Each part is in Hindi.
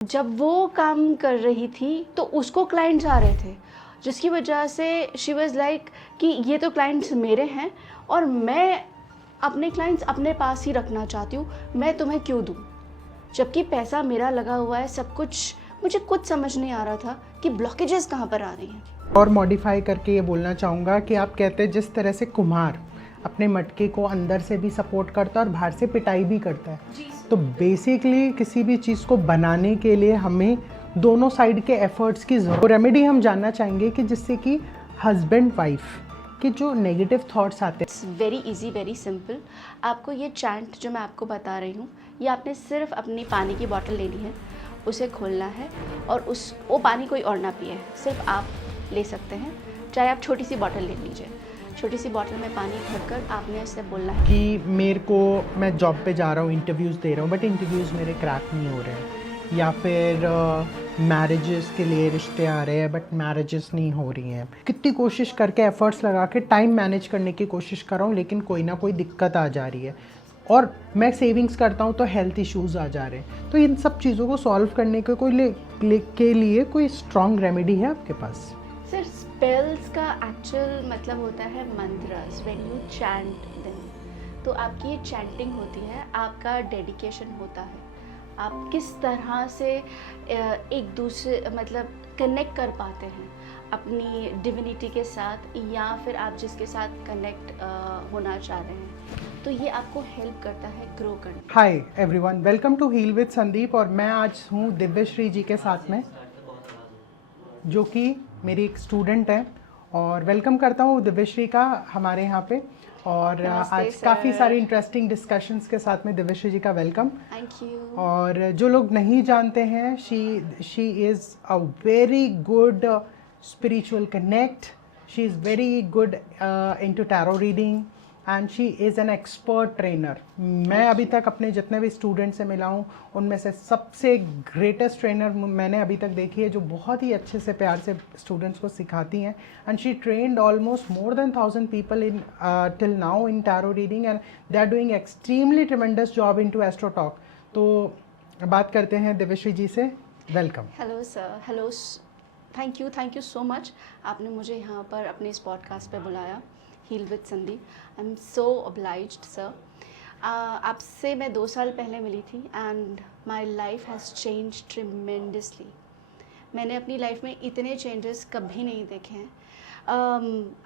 जब वो काम कर रही थी तो उसको क्लाइंट्स आ रहे थे, जिसकी वजह से शी वाज लाइक कि ये तो क्लाइंट्स मेरे हैं और मैं अपने क्लाइंट्स अपने पास ही रखना चाहती हूँ, मैं तुम्हें क्यों दूँ? जबकि पैसा मेरा लगा हुआ है, सब कुछ। मुझे कुछ समझ नहीं आ रहा था कि ब्लॉकेजेस कहाँ पर आ रही हैं। और मॉडिफाई करके ये बोलना चाहूँगा कि आप कहते हैं जिस तरह से कुम्हार अपने मटके को अंदर से भी सपोर्ट करता है और बाहर से पिटाई भी करता है, तो बेसिकली किसी भी चीज़ को बनाने के लिए हमें दोनों साइड के एफर्ट्स की ज़रूरत। रेमेडी हम जानना चाहेंगे कि जिससे कि हस्बैंड वाइफ के जो नेगेटिव थॉट्स आते हैं। It's very easy, very simple. आपको ये चैंट जो मैं आपको बता रही हूँ, ये आपने सिर्फ अपनी पानी की बॉटल लेनी है, उसे खोलना है और वो पानी कोई और ना पिए, सिर्फ आप ले सकते हैं। चाहे आप छोटी सी बॉटल ले लीजिए, छोटी सी बॉटल में पानी भरकर आपने इससे बोलना है कि मेरे को, मैं जॉब पे जा रहा हूँ, इंटरव्यूज़ दे रहा हूँ, बट इंटरव्यूज़ मेरे क्रैक नहीं हो रहे हैं, या फिर मैरिजेस के लिए रिश्ते आ रहे हैं बट मैरिजेस नहीं हो रही हैं। कितनी कोशिश करके एफर्ट्स लगा के टाइम मैनेज करने की कोशिश कर रहा हूँ, लेकिन कोई ना कोई दिक्कत आ जा रही है, और मैं सेविंग्स करता हूँ तो हेल्थ इश्यूज़ आ जा रहे हैं। तो इन सब चीज़ों को सॉल्व करने के के लिए कोई स्ट्रॉन्ग रेमेडी है आपके पास? सर, स्पेल्स का एक्चुअल मतलब होता है मंत्रस। व्हेन यू चैंट देम, तो आपकी ये चैंटिंग होती है, आपका डेडिकेशन होता है, आप किस तरह से एक दूसरे मतलब कनेक्ट कर पाते हैं अपनी डिविनिटी के साथ, या फिर आप जिसके साथ कनेक्ट होना चाह रहे हैं, तो ये आपको हेल्प करता है ग्रो करने। Hi everyone, welcome to heal with Sandeep. और मैं आज हूँ दिव्यश्री जी के साथ में, जो कि मेरी एक स्टूडेंट है, और वेलकम करता हूँ दिव्यश्री का हमारे यहाँ पे। और आज काफ़ी सारी इंटरेस्टिंग डिस्कशंस के साथ में दिव्यश्री जी का वेलकम। Thank you. और जो लोग नहीं जानते हैं, she is a very good spiritual connect. She is very good into tarot reading and she is an expert trainer. मैं अभी तक अपने जितने भी स्टूडेंट से मिला हूँ, उनमें से सबसे ग्रेटेस्ट ट्रेनर मैंने अभी तक देखी है, जो बहुत ही अच्छे से प्यार से स्टूडेंट्स को सिखाती हैं। And she trained almost more than 1000 people in till now in tarot reading, and they are doing extremely tremendous job in to astro talk. तो बात करते हैं दिव्यश्री जी से। Welcome. Hello sir. Hello, thank you so much. आपने मुझे यहाँ पर अपने इस पॉडकास्ट पे बुलाया, heal with Sandeep. I am so obliged sir. आपसे मैं 2 साल पहले मिली थी and my life has change tremendously. मैंने अपनी लाइफ में इतने चेंजेस कभी नहीं देखे हैं।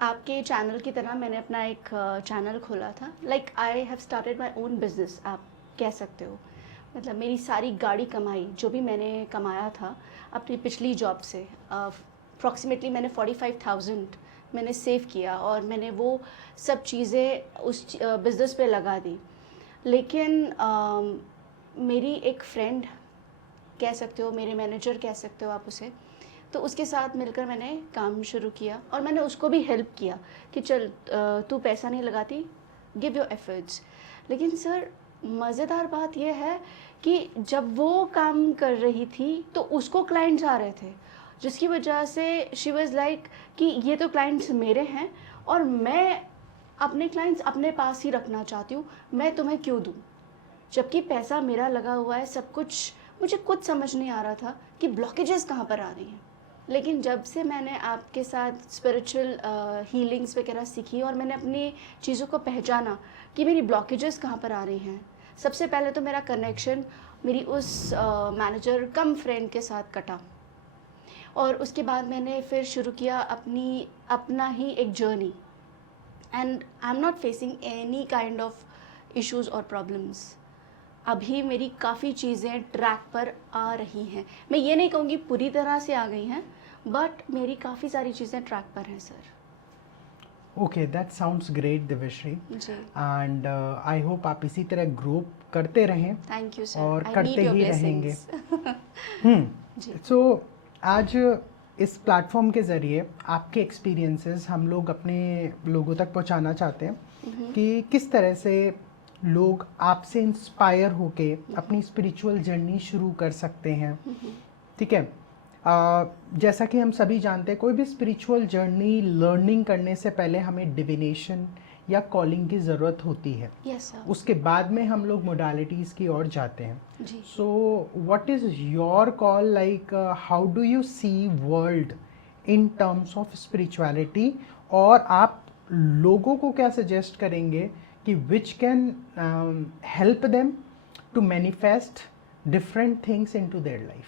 आपके चैनल की तरह मैंने अपना एक चैनल खोला था, like I have started my own business, आप कह सकते हो। मतलब मेरी सारी गाड़ी कमाई, जो भी मैंने कमाया था अपनी पिछली जॉब से, अप्रॉक्सीमेटली मैंने 45,000 मैंने सेव किया और मैंने वो सब चीज़ें उस बिज़नेस पे लगा दी। लेकिन मेरी एक फ्रेंड कह सकते हो, मेरे मैनेजर कह सकते हो आप उसे, तो उसके साथ मिलकर मैंने काम शुरू किया और मैंने उसको भी हेल्प किया कि चल तू पैसा नहीं लगाती, गिव योर एफर्ट्स। लेकिन सर, मज़ेदार बात यह है कि जब वो काम कर रही थी तो उसको क्लाइंट्स आ रहे थे, जिसकी वजह से शी वाज लाइक कि ये तो क्लाइंट्स मेरे हैं और मैं अपने क्लाइंट्स अपने पास ही रखना चाहती हूँ, मैं तुम्हें क्यों दूँ? जबकि पैसा मेरा लगा हुआ है, सब कुछ। मुझे कुछ समझ नहीं आ रहा था कि ब्लॉकेजेस कहाँ पर आ रही हैं। लेकिन जब से मैंने आपके साथ स्पिरिचुअल हीलिंग्स वगैरह सीखी और मैंने अपनी चीज़ों को पहचाना कि मेरी ब्लॉकेजेस कहाँ पर आ रही हैं, सबसे पहले तो मेरा कनेक्शन मेरी उस मैनेजर कम फ्रेंड के साथ कटा, और उसके बाद मैंने फिर शुरू किया अपना ही एक journey, and I am not facing any kind of issues और प्रॉब्लम्स। अभी मेरी काफ़ी चीज़ें ट्रैक पर आ रही हैं। मैं ये नहीं कहूँगी पूरी तरह से आ गई हैं, बट मेरी काफ़ी सारी चीज़ें ट्रैक पर हैं sir. Okay, that sounds great Divyashree, ji, and I hope आप इसी तरह ग्रो करते रहें। थैंक यू सर, और आई करते नीड योर ही रहेंगे। जी। सो आज इस प्लेटफॉर्म के ज़रिए आपके एक्सपीरियंसेस हम लोग अपने लोगों तक पहुंचाना चाहते हैं कि किस तरह से लोग आपसे इंस्पायर होके अपनी स्पिरिचुअल जर्नी शुरू कर सकते हैं। ठीक है, जैसा कि हम सभी जानते हैं, कोई भी स्पिरिचुअल जर्नी लर्निंग करने से पहले हमें डिविनेशन या कॉलिंग की ज़रूरत होती है, यस सर। उसके बाद में हम लोग मोडालिटीज़ की ओर जाते हैं. जी। So what is your call, like how do you see world in terms of spirituality, और आप लोगों को क्या सजेस्ट करेंगे कि which can help them to manifest different things into their life?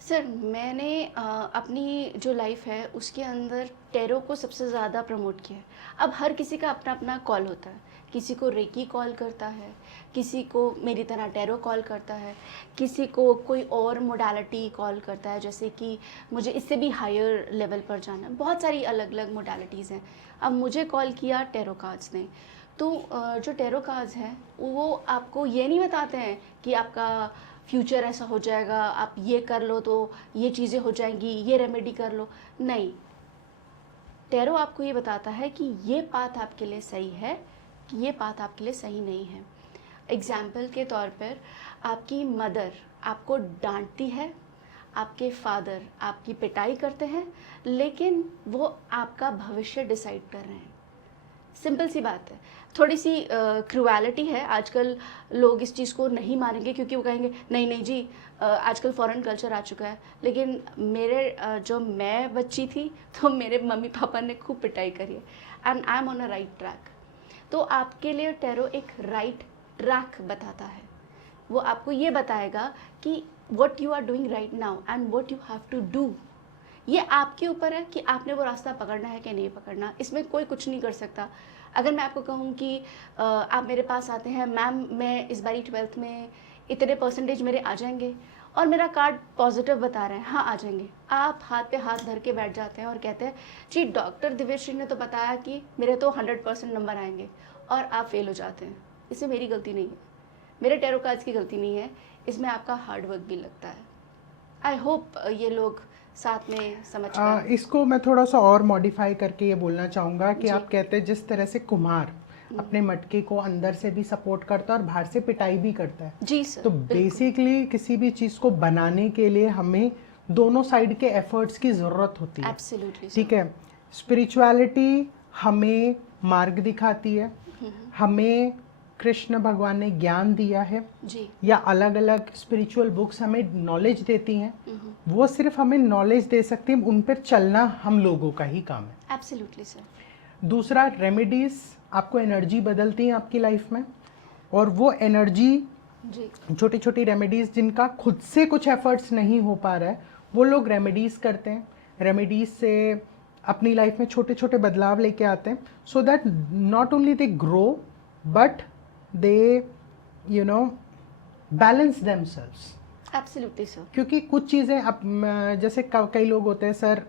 Sir मैंने अपनी जो लाइफ है उसके अंदर टैरो को सबसे ज़्यादा प्रमोट किया है। अब हर किसी का अपना अपना कॉल होता है, किसी को रेकी कॉल करता है, किसी को मेरी तरह टैरो कॉल करता है, किसी को कोई और मोडालिटी कॉल करता है, जैसे कि मुझे इससे भी हायर लेवल पर जाना है। बहुत सारी अलग अलग मोडालिटीज़ हैं। अब मुझे कॉल किया टैरो कार्ड्स ने, तो जो टैरो कार्ड्स हैं वो आपको ये नहीं बताते हैं कि आपका फ्यूचर ऐसा हो जाएगा, आप ये कर लो तो ये चीज़ें हो जाएंगी, ये रेमेडी कर लो। नहीं, टैरो आपको ये बताता है कि ये पाथ आपके लिए सही है, कि ये पाथ आपके लिए सही नहीं है। एग्जाम्पल के तौर पर आपकी मदर आपको डांटती है, आपके फादर आपकी पिटाई करते हैं, लेकिन वो आपका भविष्य डिसाइड कर रहे हैं। सिंपल सी बात है। थोड़ी सी क्रूएलिटी है, आजकल लोग इस चीज़ को नहीं मानेंगे क्योंकि वो कहेंगे नहीं नहीं जी, आजकल फॉरेन कल्चर आ चुका है। लेकिन मेरे जो मैं बच्ची थी तो मेरे मम्मी पापा ने खूब पिटाई करी है, and I am on a right track. तो आपके लिए टैरो एक राइट ट्रैक बताता है। वो आपको ये बताएगा कि what you are doing right now and what you have to do. ये आपके ऊपर है कि आपने वो रास्ता पकड़ना है कि नहीं पकड़ना। इसमें कोई कुछ नहीं कर सकता। अगर मैं आपको कहूँ कि आप मेरे पास आते हैं, मैम मैं इस बारी 12th में इतने परसेंटेज मेरे आ जाएंगे, और मेरा कार्ड पॉजिटिव बता रहा है, हाँ आ जाएंगे, आप हाथ पे हाथ धर के बैठ जाते हैं और कहते हैं जी डॉक्टर दिव्यश्री ने तो बताया कि मेरे तो 100% नंबर आएंगे, और आप फेल हो जाते हैं। इसमें मेरी गलती नहीं है, मेरे टैरो कार्ड्स की गलती नहीं है, इसमें आपका हार्ड वर्क भी लगता है। आई होप ये लोग साथ में समझ पाए। इसको मैं थोड़ा सा और मॉडिफाई करके ये बोलना चाहूँगा कि जी। आप कहते हैं जिस तरह से कुम्हार अपने मटके को अंदर से भी सपोर्ट करता है और बाहर से पिटाई भी करता है, जी सर, तो बिल्कुल। बेसिकली किसी भी चीज़ को बनाने के लिए हमें दोनों साइड के एफर्ट्स की ज़रूरत होती है. एब्सोल्युटली ठीक है. स्पिरिचुअलिटी हमें मार्ग दिखाती है, हमें कृष्ण भगवान ने ज्ञान दिया है, जी। या अलग अलग स्पिरिचुअल बुक्स हमें नॉलेज देती हैं. वो सिर्फ हमें नॉलेज दे सकती हैं, उन पर चलना हम लोगों का ही काम है. Absolutely sir. दूसरा, रेमेडीज आपको एनर्जी बदलती हैं आपकी लाइफ में, और वो एनर्जी जी। छोटी छोटी रेमेडीज जिनका खुद से कुछ एफर्ट्स नहीं हो पा रहा है, वो लोग रेमेडीज करते हैं. रेमेडीज से अपनी लाइफ में छोटे छोटे बदलाव लेके आते हैं, so that not only they grow but they balance themselves. Absolutely sir. क्योंकि कुछ चीज़ें अब जैसे कई लोग होते हैं, सर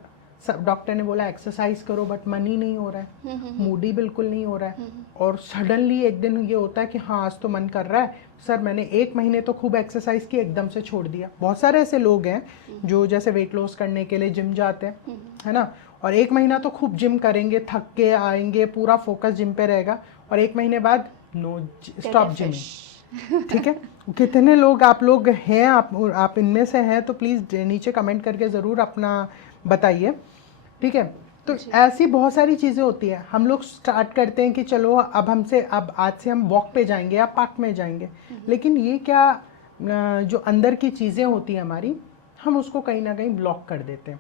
डॉक्टर ने बोला एक्सरसाइज करो बट मन ही नहीं हो रहा है, मूडी बिल्कुल नहीं हो रहा है, और सडनली एक दिन ये होता है कि हाँ आज तो मन कर रहा है, सर मैंने 1 महीने तो खूब एक्सरसाइज की, एकदम से छोड़ दिया. बहुत सारे ऐसे लोग हैं जो जैसे वेट लॉस करने के लिए जिम जाते हैं, है ना, और 1 महीना तो खूब जिम करेंगे, थक के आएंगे, पूरा फोकस जिम पे रहेगा, और 1 महीने बाद नो, स्टॉप जिमिंग. ठीक है. कितने लोग आप लोग हैं, आप इनमें से हैं तो प्लीज़ नीचे कमेंट करके ज़रूर अपना बताइए. ठीक है. तो ऐसी बहुत सारी चीज़ें होती हैं. हम लोग स्टार्ट करते हैं कि चलो अब आज से हम वॉक पे जाएंगे या पार्क में जाएंगे, लेकिन ये क्या जो अंदर की चीज़ें होती हैं हमारी, हम उसको कहीं ना कहीं ब्लॉक कर देते हैं.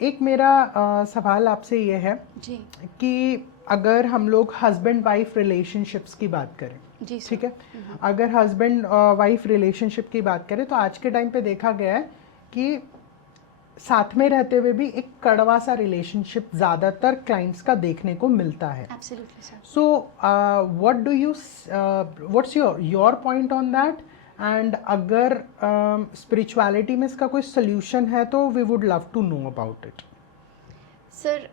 एक मेरा सवाल आपसे ये है जी। कि अगर हम लोग हस्बैंड वाइफ रिलेशनशिप्स की बात करें, जी सर। ठीक है, अगर हस्बैंड वाइफ रिलेशनशिप की बात करें तो आज के टाइम पे देखा गया है कि साथ में रहते हुए भी एक कड़वा सा रिलेशनशिप ज़्यादातर क्लाइंट्स का देखने को मिलता है. Absolutely sir. So what's your point on that, and अगर स्पिरिचुअलिटी में इसका कोई सोल्यूशन है तो we would love to know about it. Sir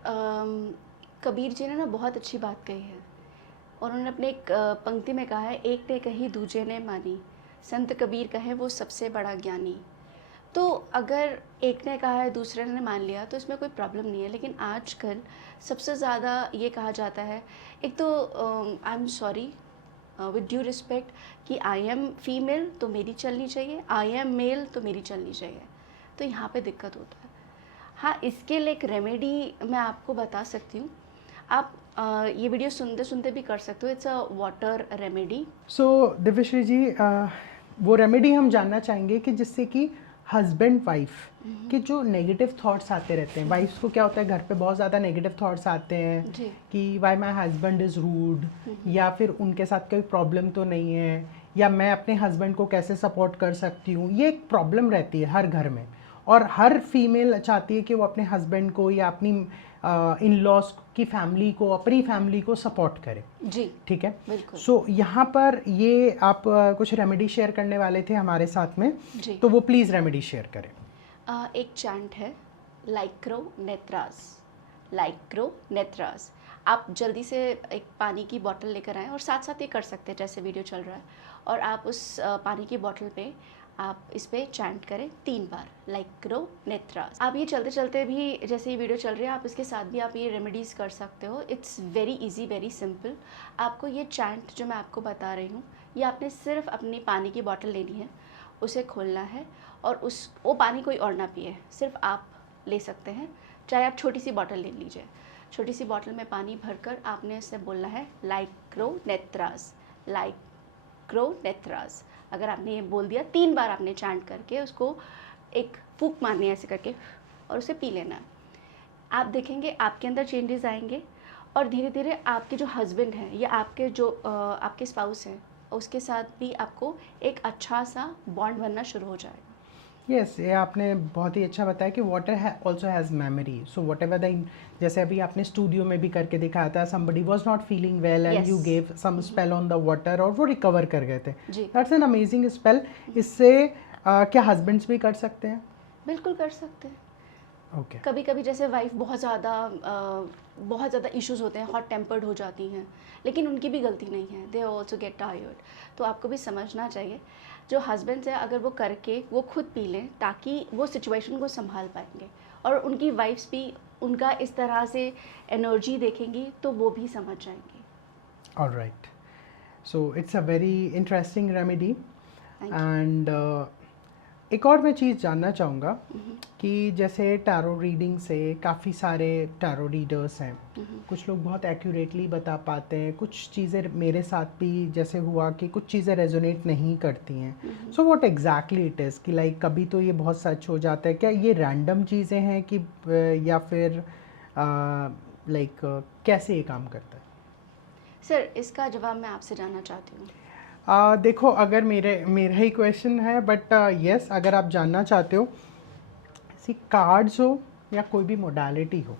Kabir ji ने ना बहुत अच्छी बात कही है, और उन्होंने अपने एक पंक्ति में कहा है, एक ने कही दूजे ने मानी, संत कबीर कहे वो सबसे बड़ा ज्ञानी. तो अगर एक ने कहा है दूसरे ने मान लिया तो इसमें कोई प्रॉब्लम नहीं है. लेकिन आजकल सबसे ज़्यादा ये कहा जाता है, एक तो I am sorry with due respect, कि आई एम फीमेल तो मेरी चलनी चाहिए, आई एम मेल तो मेरी चलनी चाहिए. तो यहाँ पे दिक्कत होता है. हाँ, इसके लिए एक रेमेडी मैं आपको बता सकती हूँ. आप ये वीडियो सुनते सुनते भी कर सकते हो. It's a water remedy. So Divyashree ji, वो रेमेडी हम जानना चाहेंगे कि जिससे कि हस्बैंड वाइफ के जो नेगेटिव थॉट्स आते रहते हैं, वाइफ्स को क्या होता है घर पे बहुत ज़्यादा नेगेटिव थॉट्स आते हैं जी. कि why my husband is rude, या फिर उनके साथ कोई प्रॉब्लम तो नहीं है, या मैं अपने हस्बैंड को कैसे सपोर्ट कर सकती हूँ. ये एक प्रॉब्लम रहती है हर घर में, और हर फीमेल चाहती है कि वो अपने हस्बैंड को या अपनी इन लॉज की फैमिली को, अपनी फैमिली को सपोर्ट करे. जी. ठीक है. बिल्कुल. सो यहाँ पर ये आप कुछ रेमेडी शेयर करने वाले थे हमारे साथ में, जी. तो वो प्लीज़ रेमेडी शेयर करें. एक चैंट है, लाइक्रो नेत्रास. लाइक्रो नेत्रास. आप जल्दी से एक पानी की बोतल लेकर आएँ और साथ साथ ये कर सकते हैं जैसे वीडियो चल रहा है, और आप उस पानी की बोतल पे आप इस पे चैंट करें 3 बार, लाइक्रो नेत्रास. आप ये चलते चलते भी, जैसे ये वीडियो चल रही है, आप इसके साथ भी आप ये रेमेडीज़ कर सकते हो. It's very easy, very simple. आपको ये चैंट जो मैं आपको बता रही हूँ, ये आपने सिर्फ अपनी पानी की बोतल लेनी है, उसे खोलना है, और वो पानी कोई और ना पिए, सिर्फ आप ले सकते हैं. चाहे आप छोटी सी बोतल ले लीजिए. छोटी सी बोतल में पानी भरकर आपने इससे बोलना है लाइक्रो नेत्रास, लाइक्रो नेत्रास. अगर आपने ये बोल दिया 3 बार, आपने चैंट करके उसको एक फूंक मारनी है ऐसे करके, और उसे पी लेना है. आप देखेंगे आपके अंदर चेंजेस आएंगे, और धीरे धीरे आपके जो हस्बैंड हैं या आपके जो आपके स्पाउस हैं, उसके साथ भी आपको एक अच्छा सा बॉन्ड बनना शुरू हो जाएगा. यस, ये आपने बहुत ही अच्छा बताया कि water also has memory. So what ever the, जैसे अभी आपने स्टूडियो में भी करके दिखाया था, somebody was not feeling well and you gave some spell on the water, और वो रिकवर कर गए थे. That's an amazing spell. इससे क्या हस्बैंड्स भी कर सकते हैं? बिल्कुल कर सकते हैं. ओके. कभी कभी जैसे वाइफ बहुत ज़्यादा इश्यूज होते हैं, हॉट टेम्पर्ड हो जाती हैं, लेकिन उनकी भी गलती नहीं है, दे ऑल्सो गेट टायर्ड. तो आपको भी समझना चाहिए, जो हस्बैंड्स हैं अगर वो करके वो खुद पी लें, ताकि वो सिचुएशन को संभाल पाएंगे, और उनकी वाइफ्स भी उनका इस तरह से एनर्जी देखेंगी तो वो भी समझ जाएंगी. Alright. So it's a very interesting remedy. And एक और मैं चीज़ जानना चाहूँगा कि जैसे टैरो रीडिंग से काफ़ी सारे टैरो रीडर्स हैं, कुछ लोग बहुत एक्यूरेटली बता पाते हैं, कुछ चीज़ें मेरे साथ भी जैसे हुआ कि कुछ चीज़ें रेजोनेट नहीं करती हैं. So what exactly it is कि लाइक कभी तो ये बहुत सच हो जाता है, क्या ये रैंडम चीज़ें हैं कि या फिर लाइक कैसे ये काम करता है? सर, इसका जवाब मैं आपसे जानना चाहती हूँ. देखो, अगर मेरा ही क्वेश्चन है, बट यस, अगर आप जानना चाहते हो, सी कार्ड्स हो या कोई भी मोडालिटी हो,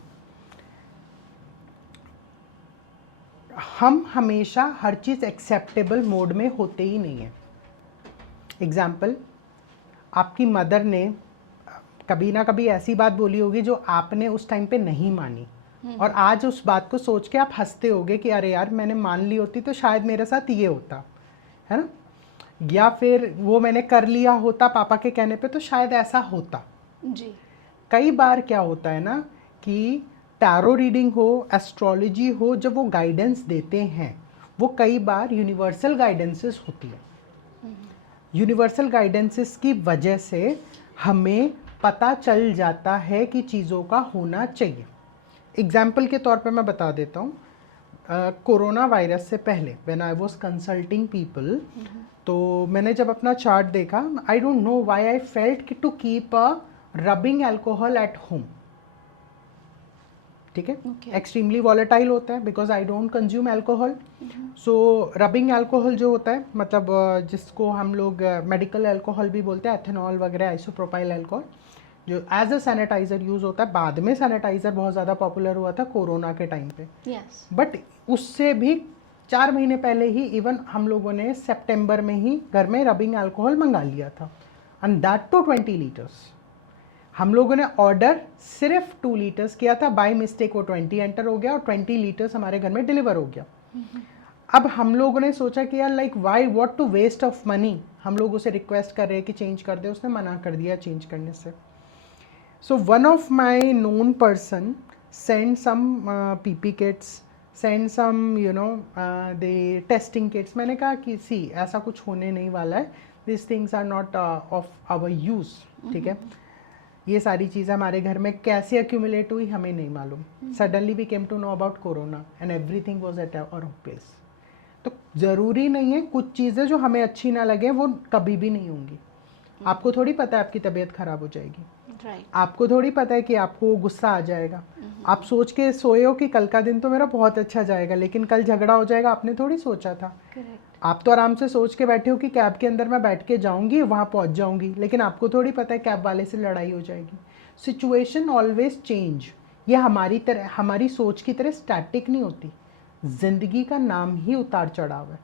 हम हमेशा हर चीज़ एक्सेप्टेबल मोड में होते ही नहीं हैं. एग्जाम्पल, आपकी मदर ने कभी ना कभी ऐसी बात बोली होगी जो आपने उस टाइम पे नहीं मानी, और आज उस बात को सोच के आप हंसते होगे कि अरे यार, मैंने मान ली होती तो शायद मेरे साथ ये होता है ना, या फिर वो मैंने कर लिया होता पापा के कहने पे तो शायद ऐसा होता. जी. कई बार क्या होता है ना कि टैरो रीडिंग हो, एस्ट्रोलॉजी हो, जब वो गाइडेंस देते हैं, वो कई बार यूनिवर्सल गाइडेंसेस होती है. यूनिवर्सल गाइडेंसेस की वजह से हमें पता चल जाता है कि चीज़ों का होना चाहिए. एग्जाम्पल के तौर पे मैं बता देता हूँ, कोरोना वायरस से पहले when I was consulting people, तो मैंने जब अपना चार्ट देखा, I don't know why I felt to keep a rubbing alcohol at home. ठीक है. एक्सट्रीमली वॉलेटाइल होता है because I don't consume alcohol. So rubbing alcohol जो होता है, मतलब जिसको हम लोग मेडिकल अल्कोहल भी बोलते हैं, एथेनॉल वगैरह, आइसोप्रोपाइल अल्कोहल, जो एज अ सैनिटाइज़र यूज़ होता है. बाद में सैनिटाइज़र बहुत ज़्यादा पॉपुलर हुआ था कोरोना के टाइम पे. बट उससे भी 4 महीने पहले ही इवन हम लोगों ने सितंबर में ही घर में रबिंग अल्कोहल मंगा लिया था, एंड दैट टू 20 लीटर्स. हम लोगों ने ऑर्डर सिर्फ 2 लीटर्स किया था, बाय मिस्टेक वो 20 एंटर हो गया और 20 लीटर्स हमारे घर में डिलीवर हो गया. अब हम लोगों ने सोचा कि यार like why, what to waste of money. हम लोग उसे रिक्वेस्ट कर रहे हैं कि चेंज कर दे, उसने मना कर दिया चेंज करने से. So one of my known person sent some PP kits, send some the testing kits. मैंने कहा कि सी ऐसा कुछ होने नहीं वाला है, these things are not of our use. ठीक है. ये सारी चीज़ें हमारे घर में कैसे एक्यूमुलेट हुई हमें नहीं मालूम. Suddenly we came to know about corona and everything was at our place. तो ज़रूरी नहीं है कुछ चीज़ें जो हमें अच्छी ना लगे वो कभी भी नहीं होंगी. आपको थोड़ी पता है आपकी तबीयत खराब हो जाएगी. राइट. आपको थोड़ी पता है कि आपको गुस्सा आ जाएगा. आप सोच के सोए हो कि कल का दिन तो मेरा बहुत अच्छा जाएगा, लेकिन कल झगड़ा हो जाएगा, आपने थोड़ी सोचा था. करेक्ट. आप तो आराम से सोच के बैठे हो कि कैब के अंदर मैं बैठ के जाऊंगी, वहाँ पहुँच जाऊंगी, लेकिन आपको थोड़ी पता है कैब वाले से लड़ाई हो जाएगी. Situation always change. ये हमारी सोच की तरह स्टैटिक नहीं होती. जिंदगी का नाम ही उतार चढ़ाव है.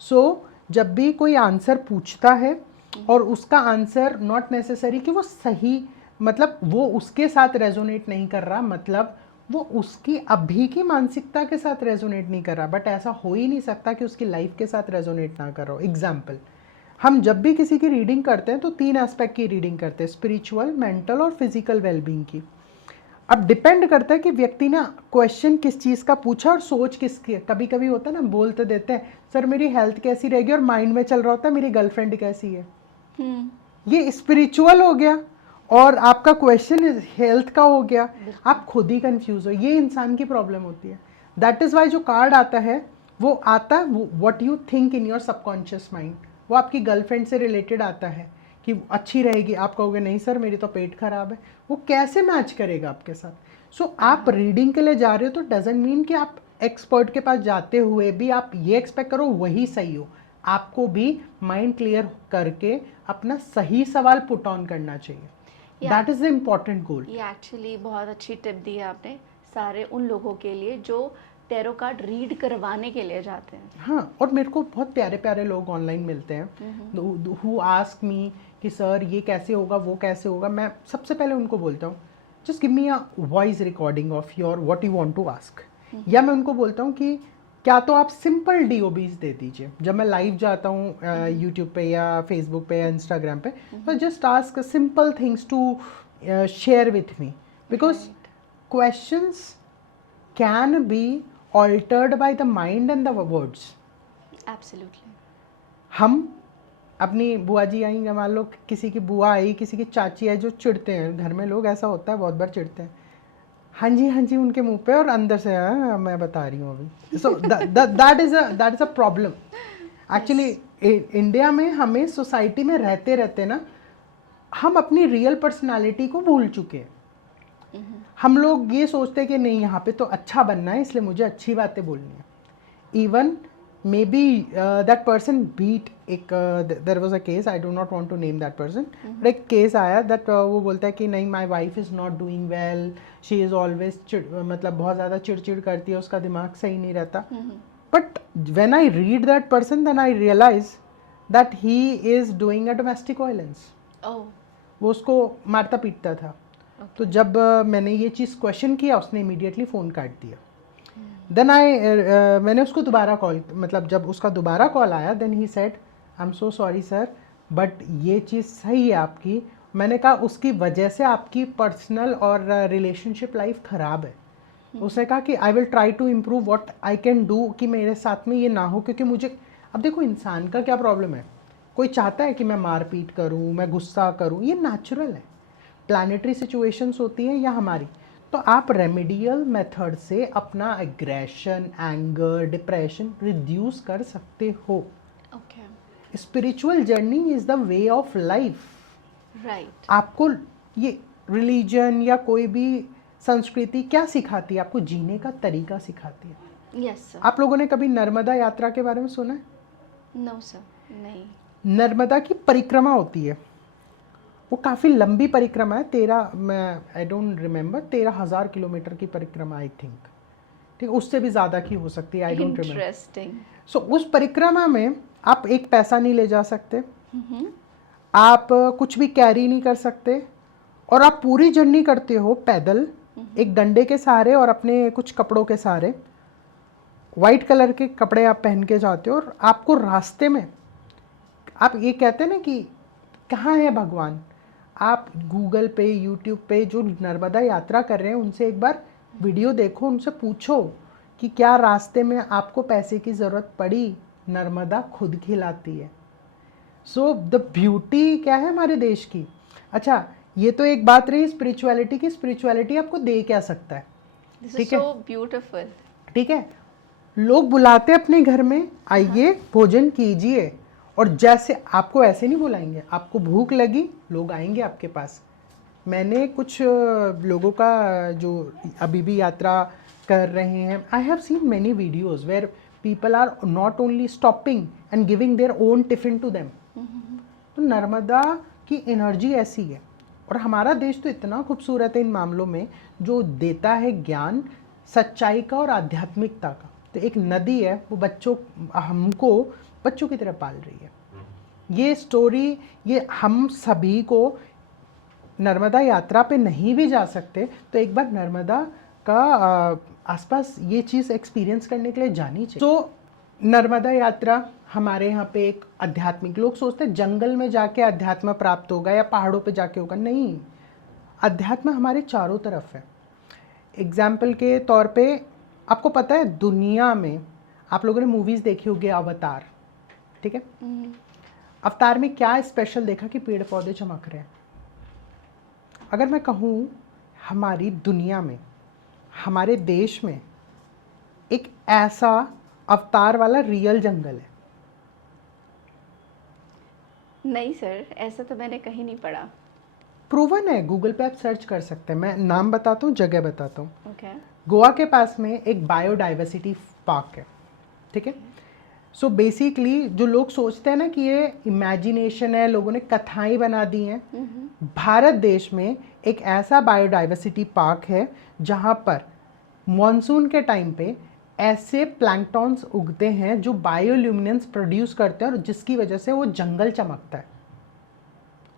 सो जब भी कोई आंसर पूछता है और उसका आंसर नॉट नेसेसरी कि वो सही, मतलब वो उसके साथ रेजोनेट नहीं कर रहा, मतलब वो उसकी अभी की मानसिकता के साथ रेजोनेट नहीं कर रहा, बट ऐसा हो ही नहीं सकता कि उसकी लाइफ के साथ रेजोनेट ना कर रहा हो. एग्जाम्पल, हम जब भी किसी की रीडिंग करते हैं तो 3 एस्पेक्ट की रीडिंग करते हैं, स्पिरिचुअल, मेंटल और फिजिकल वेलबींग की. अब डिपेंड करता है कि व्यक्ति ने क्वेश्चन किस चीज़ का पूछा और सोच किसकी. कभी कभी होता है ना, बोलते देते हैं सर मेरी हेल्थ कैसी रहेगी, और माइंड में चल रहा होता है मेरी गर्लफ्रेंड कैसी है. ये स्पिरिचुअल हो गया और आपका क्वेश्चन हेल्थ का हो गया. आप खुद ही कंफ्यूज हो. ये इंसान की प्रॉब्लम होती है. दैट इज़ वाई जो कार्ड आता है वो आता है what you think in your subconscious mind. वो आपकी गर्लफ्रेंड से रिलेटेड आता है कि अच्छी रहेगी, आप कहोगे नहीं सर मेरी तो पेट खराब है. वो कैसे मैच करेगा आपके साथ. सो आप रीडिंग के लिए जा रहे हो तो डजंट मीन कि आप एक्सपर्ट के पास जाते हुए भी आप ये एक्सपेक्ट करो वही सही हो. आपको भी माइंड क्लियर करके अपना सही सवाल पुट ऑन करना चाहिए. दैट इज द इम्पॉर्टेंट गोल. ये एक्चुअली बहुत अच्छी टिप दी है आपने सारे उन लोगों के लिए जो टैरो कार्ड रीड करवाने के लिए जाते हैं. हाँ, और मेरे को बहुत प्यारे प्यारे लोग ऑनलाइन मिलते हैं हु आस्क मी कि सर ये कैसे होगा, वो कैसे होगा. मैं सबसे पहले उनको बोलता हूँ just give me a voice recording of your what you want to ask. या मैं उनको बोलता हूँ कि क्या तो आप सिंपल DOBs दे दीजिए. जब मैं लाइव जाता हूँ यूट्यूब पे या फेसबुक पे या इंस्टाग्राम पे, तो just ask simple things to share with me, because questions can be altered by the mind and the words. Absolutely. हम अपनी बुआ जी आई, मान लो किसी की बुआ आई, किसी की चाची आई, जो चिढ़ते हैं घर में लोग, ऐसा होता है बहुत बार चिढ़ते हैं, हाँ जी उनके मुंह पे, और अंदर से मैं बता रही हूँ अभी. So that is a problem actually. India में हमें सोसाइटी में रहते रहते ना हम अपनी रियल पर्सनालिटी को भूल चुके हैं. हम लोग ये सोचते हैं कि नहीं यहाँ पे तो अच्छा बनना है इसलिए मुझे अच्छी बातें बोलनी है. Even maybe that person beat एक there was a case, I do not want to name that person, but एक केस आया दैट वो बोलता है कि नहीं my wife is not doing well, she is always, मतलब बहुत ज़्यादा चिड़चिड़ करती है, उसका दिमाग सही नहीं रहता. But when I read that person then I realize that he is doing a domestic violence. वो उसको मारता पीटता था. तो जब मैंने ये चीज़ क्वेश्चन किया उसने इमीडिएटली फ़ोन काट दिया. देन मैंने उसको दोबारा कॉल, मतलब जब उसका दोबारा कॉल आया then he said I am so sorry sir but ये चीज़ सही है आपकी. मैंने कहा उसकी वजह से आपकी पर्सनल और रिलेशनशिप लाइफ ख़राब है. उसने कहा कि I will try to improve what I can do कि मेरे साथ में ये ना हो, क्योंकि मुझे, अब देखो इंसान का क्या प्रॉब्लम है, कोई चाहता है कि मैं मारपीट करूँ, मैं गुस्सा करूँ, ये नेचुरल है. प्लानिटरी सिचुएशंस होती हैं या हमारी, तो आप रेमेडियल मेथड से अपना एग्रेशन, एंगर, डिप्रेशन रिड्यूस कर सकते हो. Okay. Spiritual journey is the way of life. Right. आपको ये रिलीजन या कोई भी संस्कृति क्या सिखाती है, आपको जीने का तरीका सिखाती है. Yes sir. आप लोगों ने कभी नर्मदा यात्रा के बारे में सुना है? नो सर, नहीं. नर्मदा की परिक्रमा होती है, वो काफ़ी लंबी परिक्रमा है. 13,000 किलोमीटर की परिक्रमा आई थिंक. ठीक, उससे भी ज़्यादा की हो सकती है, आई डोंट रिमेम्बर. इंटरेस्टिंग. सो उस परिक्रमा में आप एक पैसा नहीं ले जा सकते, आप कुछ भी कैरी नहीं कर सकते, और आप पूरी जर्नी करते हो पैदल एक डंडे के सहारे और अपने कुछ कपड़ों के सहारे. वाइट कलर के कपड़े आप पहन के जाते हो, और आपको रास्ते में आप ये कहते हैं ना कि कहाँ है भगवान, आप गूगल पे, यूट्यूब पे जो नर्मदा यात्रा कर रहे हैं उनसे एक बार वीडियो देखो, उनसे पूछो कि क्या रास्ते में आपको पैसे की ज़रूरत पड़ी, नर्मदा खुद खिलाती है. सो द ब्यूटी क्या है हमारे देश की. अच्छा, ये तो एक बात रही स्पिरिचुअलिटी की, स्पिरिचुअलिटी आपको दे क्या सकता है, This is ठीक है? so beautiful. ठीक है, लोग बुलाते अपने घर में, आइए भोजन कीजिए, और जैसे आपको ऐसे नहीं बुलाएंगे, आपको भूख लगी लोग आएंगे आपके पास। मैंने कुछ लोगों का जो अभी भी यात्रा कर रहे हैं, I have seen many videos where people are not only stopping and giving their own tiffin to them. तो नर्मदा की एनर्जी ऐसी है, और हमारा देश तो इतना खूबसूरत है इन मामलों में, जो देता है ज्ञान, सच्चाई का और आध्यात्मिकता का। तो एक नदी है, वो हमको बच्चों की तरह पाल रही है। ये स्टोरी, ये हम सभी को, नर्मदा यात्रा पे नहीं भी जा सकते तो एक बार नर्मदा का आसपास ये चीज़ एक्सपीरियंस करने के लिए जानी चाहिए। तो नर्मदा यात्रा हमारे यहाँ पे एक आध्यात्मिक, लोग सोचते हैं जंगल में जाके अध्यात्म प्राप्त होगा या पहाड़ों पे जाके होगा, नहीं, अध्यात्म हमारे चारों तरफ है। एग्जाम्पल के तौर पे आपको पता है दुनिया में, आप लोगों ने मूवीज़ देखी होगी अवतार, ठीक है? अवतार में क्या स्पेशल देखा कि पेड़ पौधे चमक रहे हैं। अगर मैं कहूँ हमारी दुनिया में, हमारे देश में एक ऐसा अवतार वाला रियल जंगल है। नहीं सर, ऐसा तो मैंने कहीं नहीं पढ़ा। प्रूवन है, गूगल पे आप सर्च कर सकते हैं। मैं नाम बताता हूँ, जगह बताता हूँ। ओके। गोवा के पास में एक बायोडाइवर्सिटी पार्क है, ठीक है? सो बेसिकली जो लोग सोचते हैं ना कि ये इमेजिनेशन है, लोगों ने कथाएं बना दी हैं, भारत देश में एक ऐसा बायोडाइवर्सिटी पार्क है जहाँ पर मॉनसून के टाइम पे ऐसे प्लैंकटॉन्स उगते हैं जो बायोल्यूमिनेंस प्रोड्यूस करते हैं, और जिसकी वजह से वो जंगल चमकता है।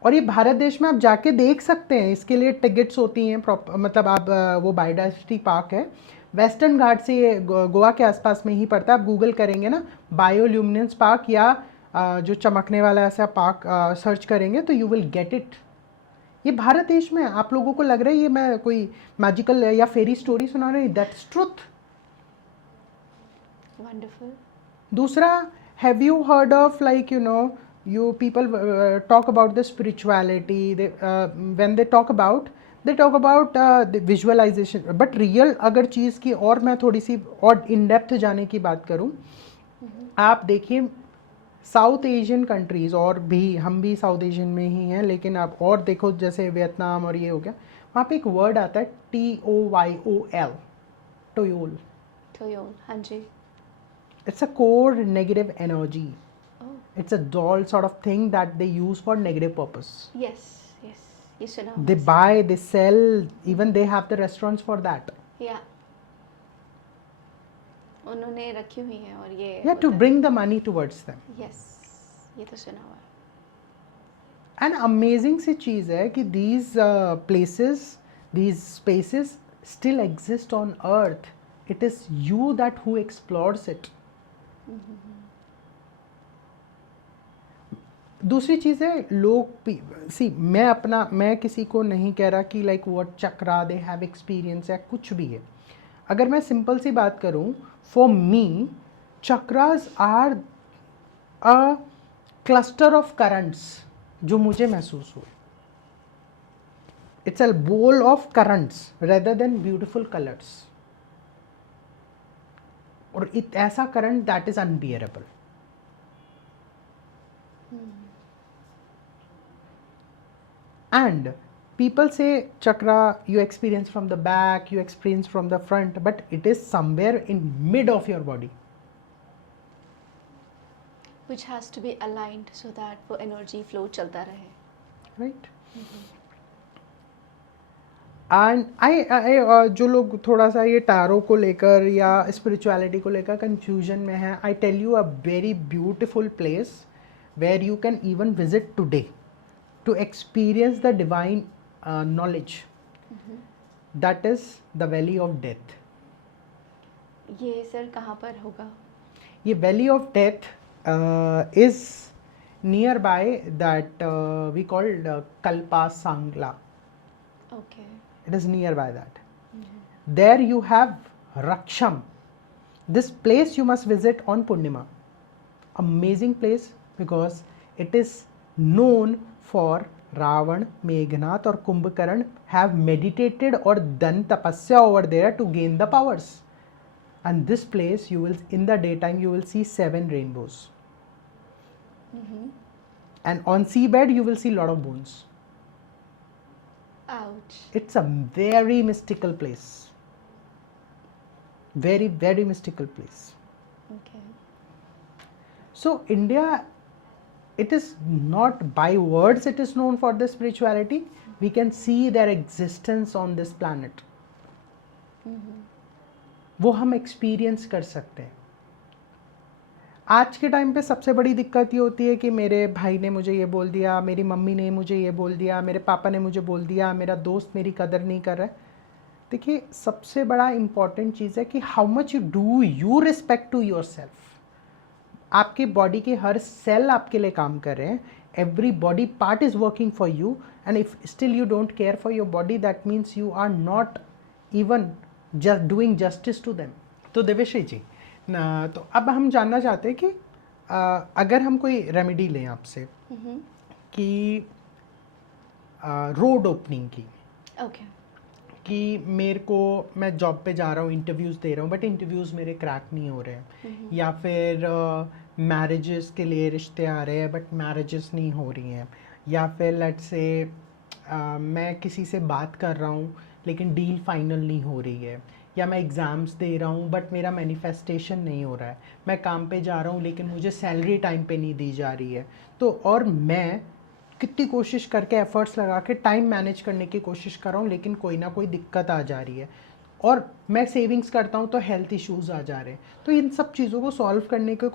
और ये भारत देश में आप जाके देख सकते हैं, इसके लिए टिकट्स होती हैं, मतलब आप वो बायोडाइवर्सिटी पार्क है, वेस्टर्न घाट से ये गोवा के आसपास में ही पड़ता है। आप गूगल करेंगे ना बायोल्यूमिनेंस पार्क या जो चमकने वाला ऐसा पार्क सर्च करेंगे तो यू विल गेट इट। ये भारत देश में है। आप लोगों को लग रहा है ये मैं कोई मैजिकल या फेरी स्टोरी सुना रही, दैट्स ट्रुथ। वंडरफुल। दूसरा, have you heard of like you people talk about the spirituality, when they talk about the visualization, but real अगर चीज़ की और मैं थोड़ी सी और इन डेप्थ जाने की बात करूँ, आप देखिए साउथ एशियन कंट्रीज़, और भी हम भी साउथ एशियन में ही हैं, लेकिन आप और देखो जैसे वियतनाम और ये हो गया, वहाँ पे एक वर्ड आता है TOYOL, टोयोल। टोयोल, हाँ जी। It's a core negative energy. It's a doll sort of thing that they use for negative purpose. Yes, yes, ये सुना। They buy, they sell, even they have the restaurants for that. Yeah. उन्होंने रखी हुई है और ये Yeah, to bring the money towards them. Yes, ये तो सुना हुआ है। And amazing सी चीज़ है कि these places, these spaces still exist on earth. It is you that who explores it. दूसरी चीज़ है लोग सी, मैं किसी को नहीं कह रहा कि like what chakra they have experience या कुछ भी है। अगर मैं सिंपल सी बात करूं, for me chakras are a cluster of currents जो मुझे महसूस हुए। It's a ball of currents rather than beautiful colours, और ऐसा current that is unbearable. And people say chakra you experience from the back, you experience from the front, but it is somewhere in mid of your body, which has to be aligned so that वो energy flow चलता रहे, right? And I जो लोग थोड़ा सा ये टैरो को लेकर या स्पिरिचुअलिटी को लेकर कंफ्यूजन में है, I tell you a very beautiful place where you can even visit today to experience the divine knowledge. That is the Valley of Death. ये सर कहाँ पर होगा? ये Valley of Death is nearby that we called Kalpa Sangla. Okay. It is nearby that. There you have Raksham. This place you must visit on Purnima. Amazing place because it is known for Ravan, Meghnath और Kumbhakaran have meditated or done tapasya over there to gain the powers. And this place, you will, in the daytime, you will see 7 rainbows. And on seabed, you will see lot of bones. Ouch. It's a very mystical place. Very, very mystical place. Okay. So India, it is not by words it is known for the spirituality. We can see their existence on this planet. वो हम एक्सपीरियंस कर सकते हैं. आज के टाइम पे सबसे बड़ी दिक्कत ये होती है कि मेरे भाई ने मुझे ये बोल दिया, मेरी मम्मी ने मुझे ये बोल दिया, मेरे पापा ने मुझे बोल दिया, मेरा दोस्त मेरी कदर नहीं कर रहा है. देखिए, सबसे बड़ा इम्पॉर्टेंट चीज़ है कि how much you do you respect to your self. आपके बॉडी के हर सेल आपके लिए काम कर रहे हैं. Every body part is working for you, and if still you don't care for your body, that means you are not even just doing justice to them. तो देवेश्री जी, तो अब हम जानना चाहते हैं कि अगर हम कोई रेमेडी लें आपसे कि रोड ओपनिंग की, Okay. कि मेरे को, मैं जॉब पे जा रहा हूँ, इंटरव्यूज़ दे रहा हूँ, बट इंटरव्यूज़ मेरे क्रैक नहीं हो रहे हैं, या फिर मैरिजेस के लिए रिश्ते आ रहे हैं बट मैरिजेस नहीं हो रही हैं, या फिर लेट्स से मैं किसी से बात कर रहा हूँ लेकिन डील फाइनल नहीं हो रही है, या मैं एग्ज़ाम्स दे रहा हूँ बट मेरा मैनिफेस्टेशन नहीं हो रहा है, मैं काम पे जा रहा हूँ लेकिन मुझे सैलरी टाइम पे नहीं दी जा रही है, तो और मैं कितनी कोशिश करके एफर्ट्स लगा के टाइम मैनेज करने की कोशिश कर रहा हूँ लेकिन कोई ना कोई दिक्कत आ जा रही है, और मैं सेविंग्स करता हूँ तो हेल्थ इश्यूज़ आ जा रहे हैं. तो इन सब चीज़ों को सॉल्व करने के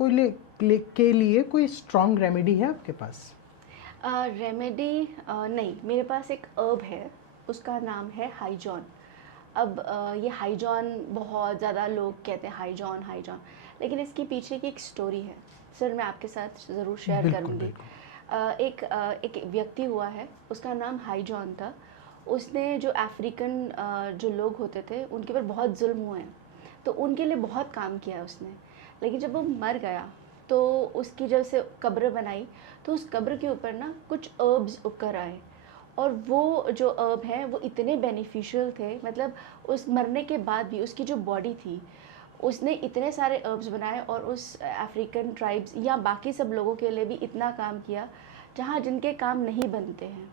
के लिए कोई स्ट्रॉन्ग रेमेडी है आपके पास? रेमेडी नहीं, मेरे पास एक अर्ब है, उसका नाम है हाइजॉन. अब ये हाइजॉन बहुत ज़्यादा लोग कहते हैं हाइजॉन हाइजॉन, लेकिन इसके पीछे की एक स्टोरी है सर, मैं आपके साथ ज़रूर शेयर करूँगी. एक व्यक्ति हुआ है, उसका नाम हाइजॉन था. उसने जो अफ्रीकन जो लोग होते थे उनके ऊपर बहुत जुल्म हुए हैं, तो उनके लिए बहुत काम किया उसने. लेकिन जब वो मर गया तो उसकी जब से कब्र बनाई तो उस कब्र के ऊपर ना कुछ अर्ब्स उगकर आए, और वो जो अर्ब हैं वो इतने बेनिफिशियल थे, मतलब उस मरने के बाद भी उसकी जो बॉडी थी उसने इतने सारे अर्ब्स बनाए और उस अफ्रीकन ट्राइब्स या बाकी सब लोगों के लिए भी इतना काम किया, जहाँ जिनके काम नहीं बनते हैं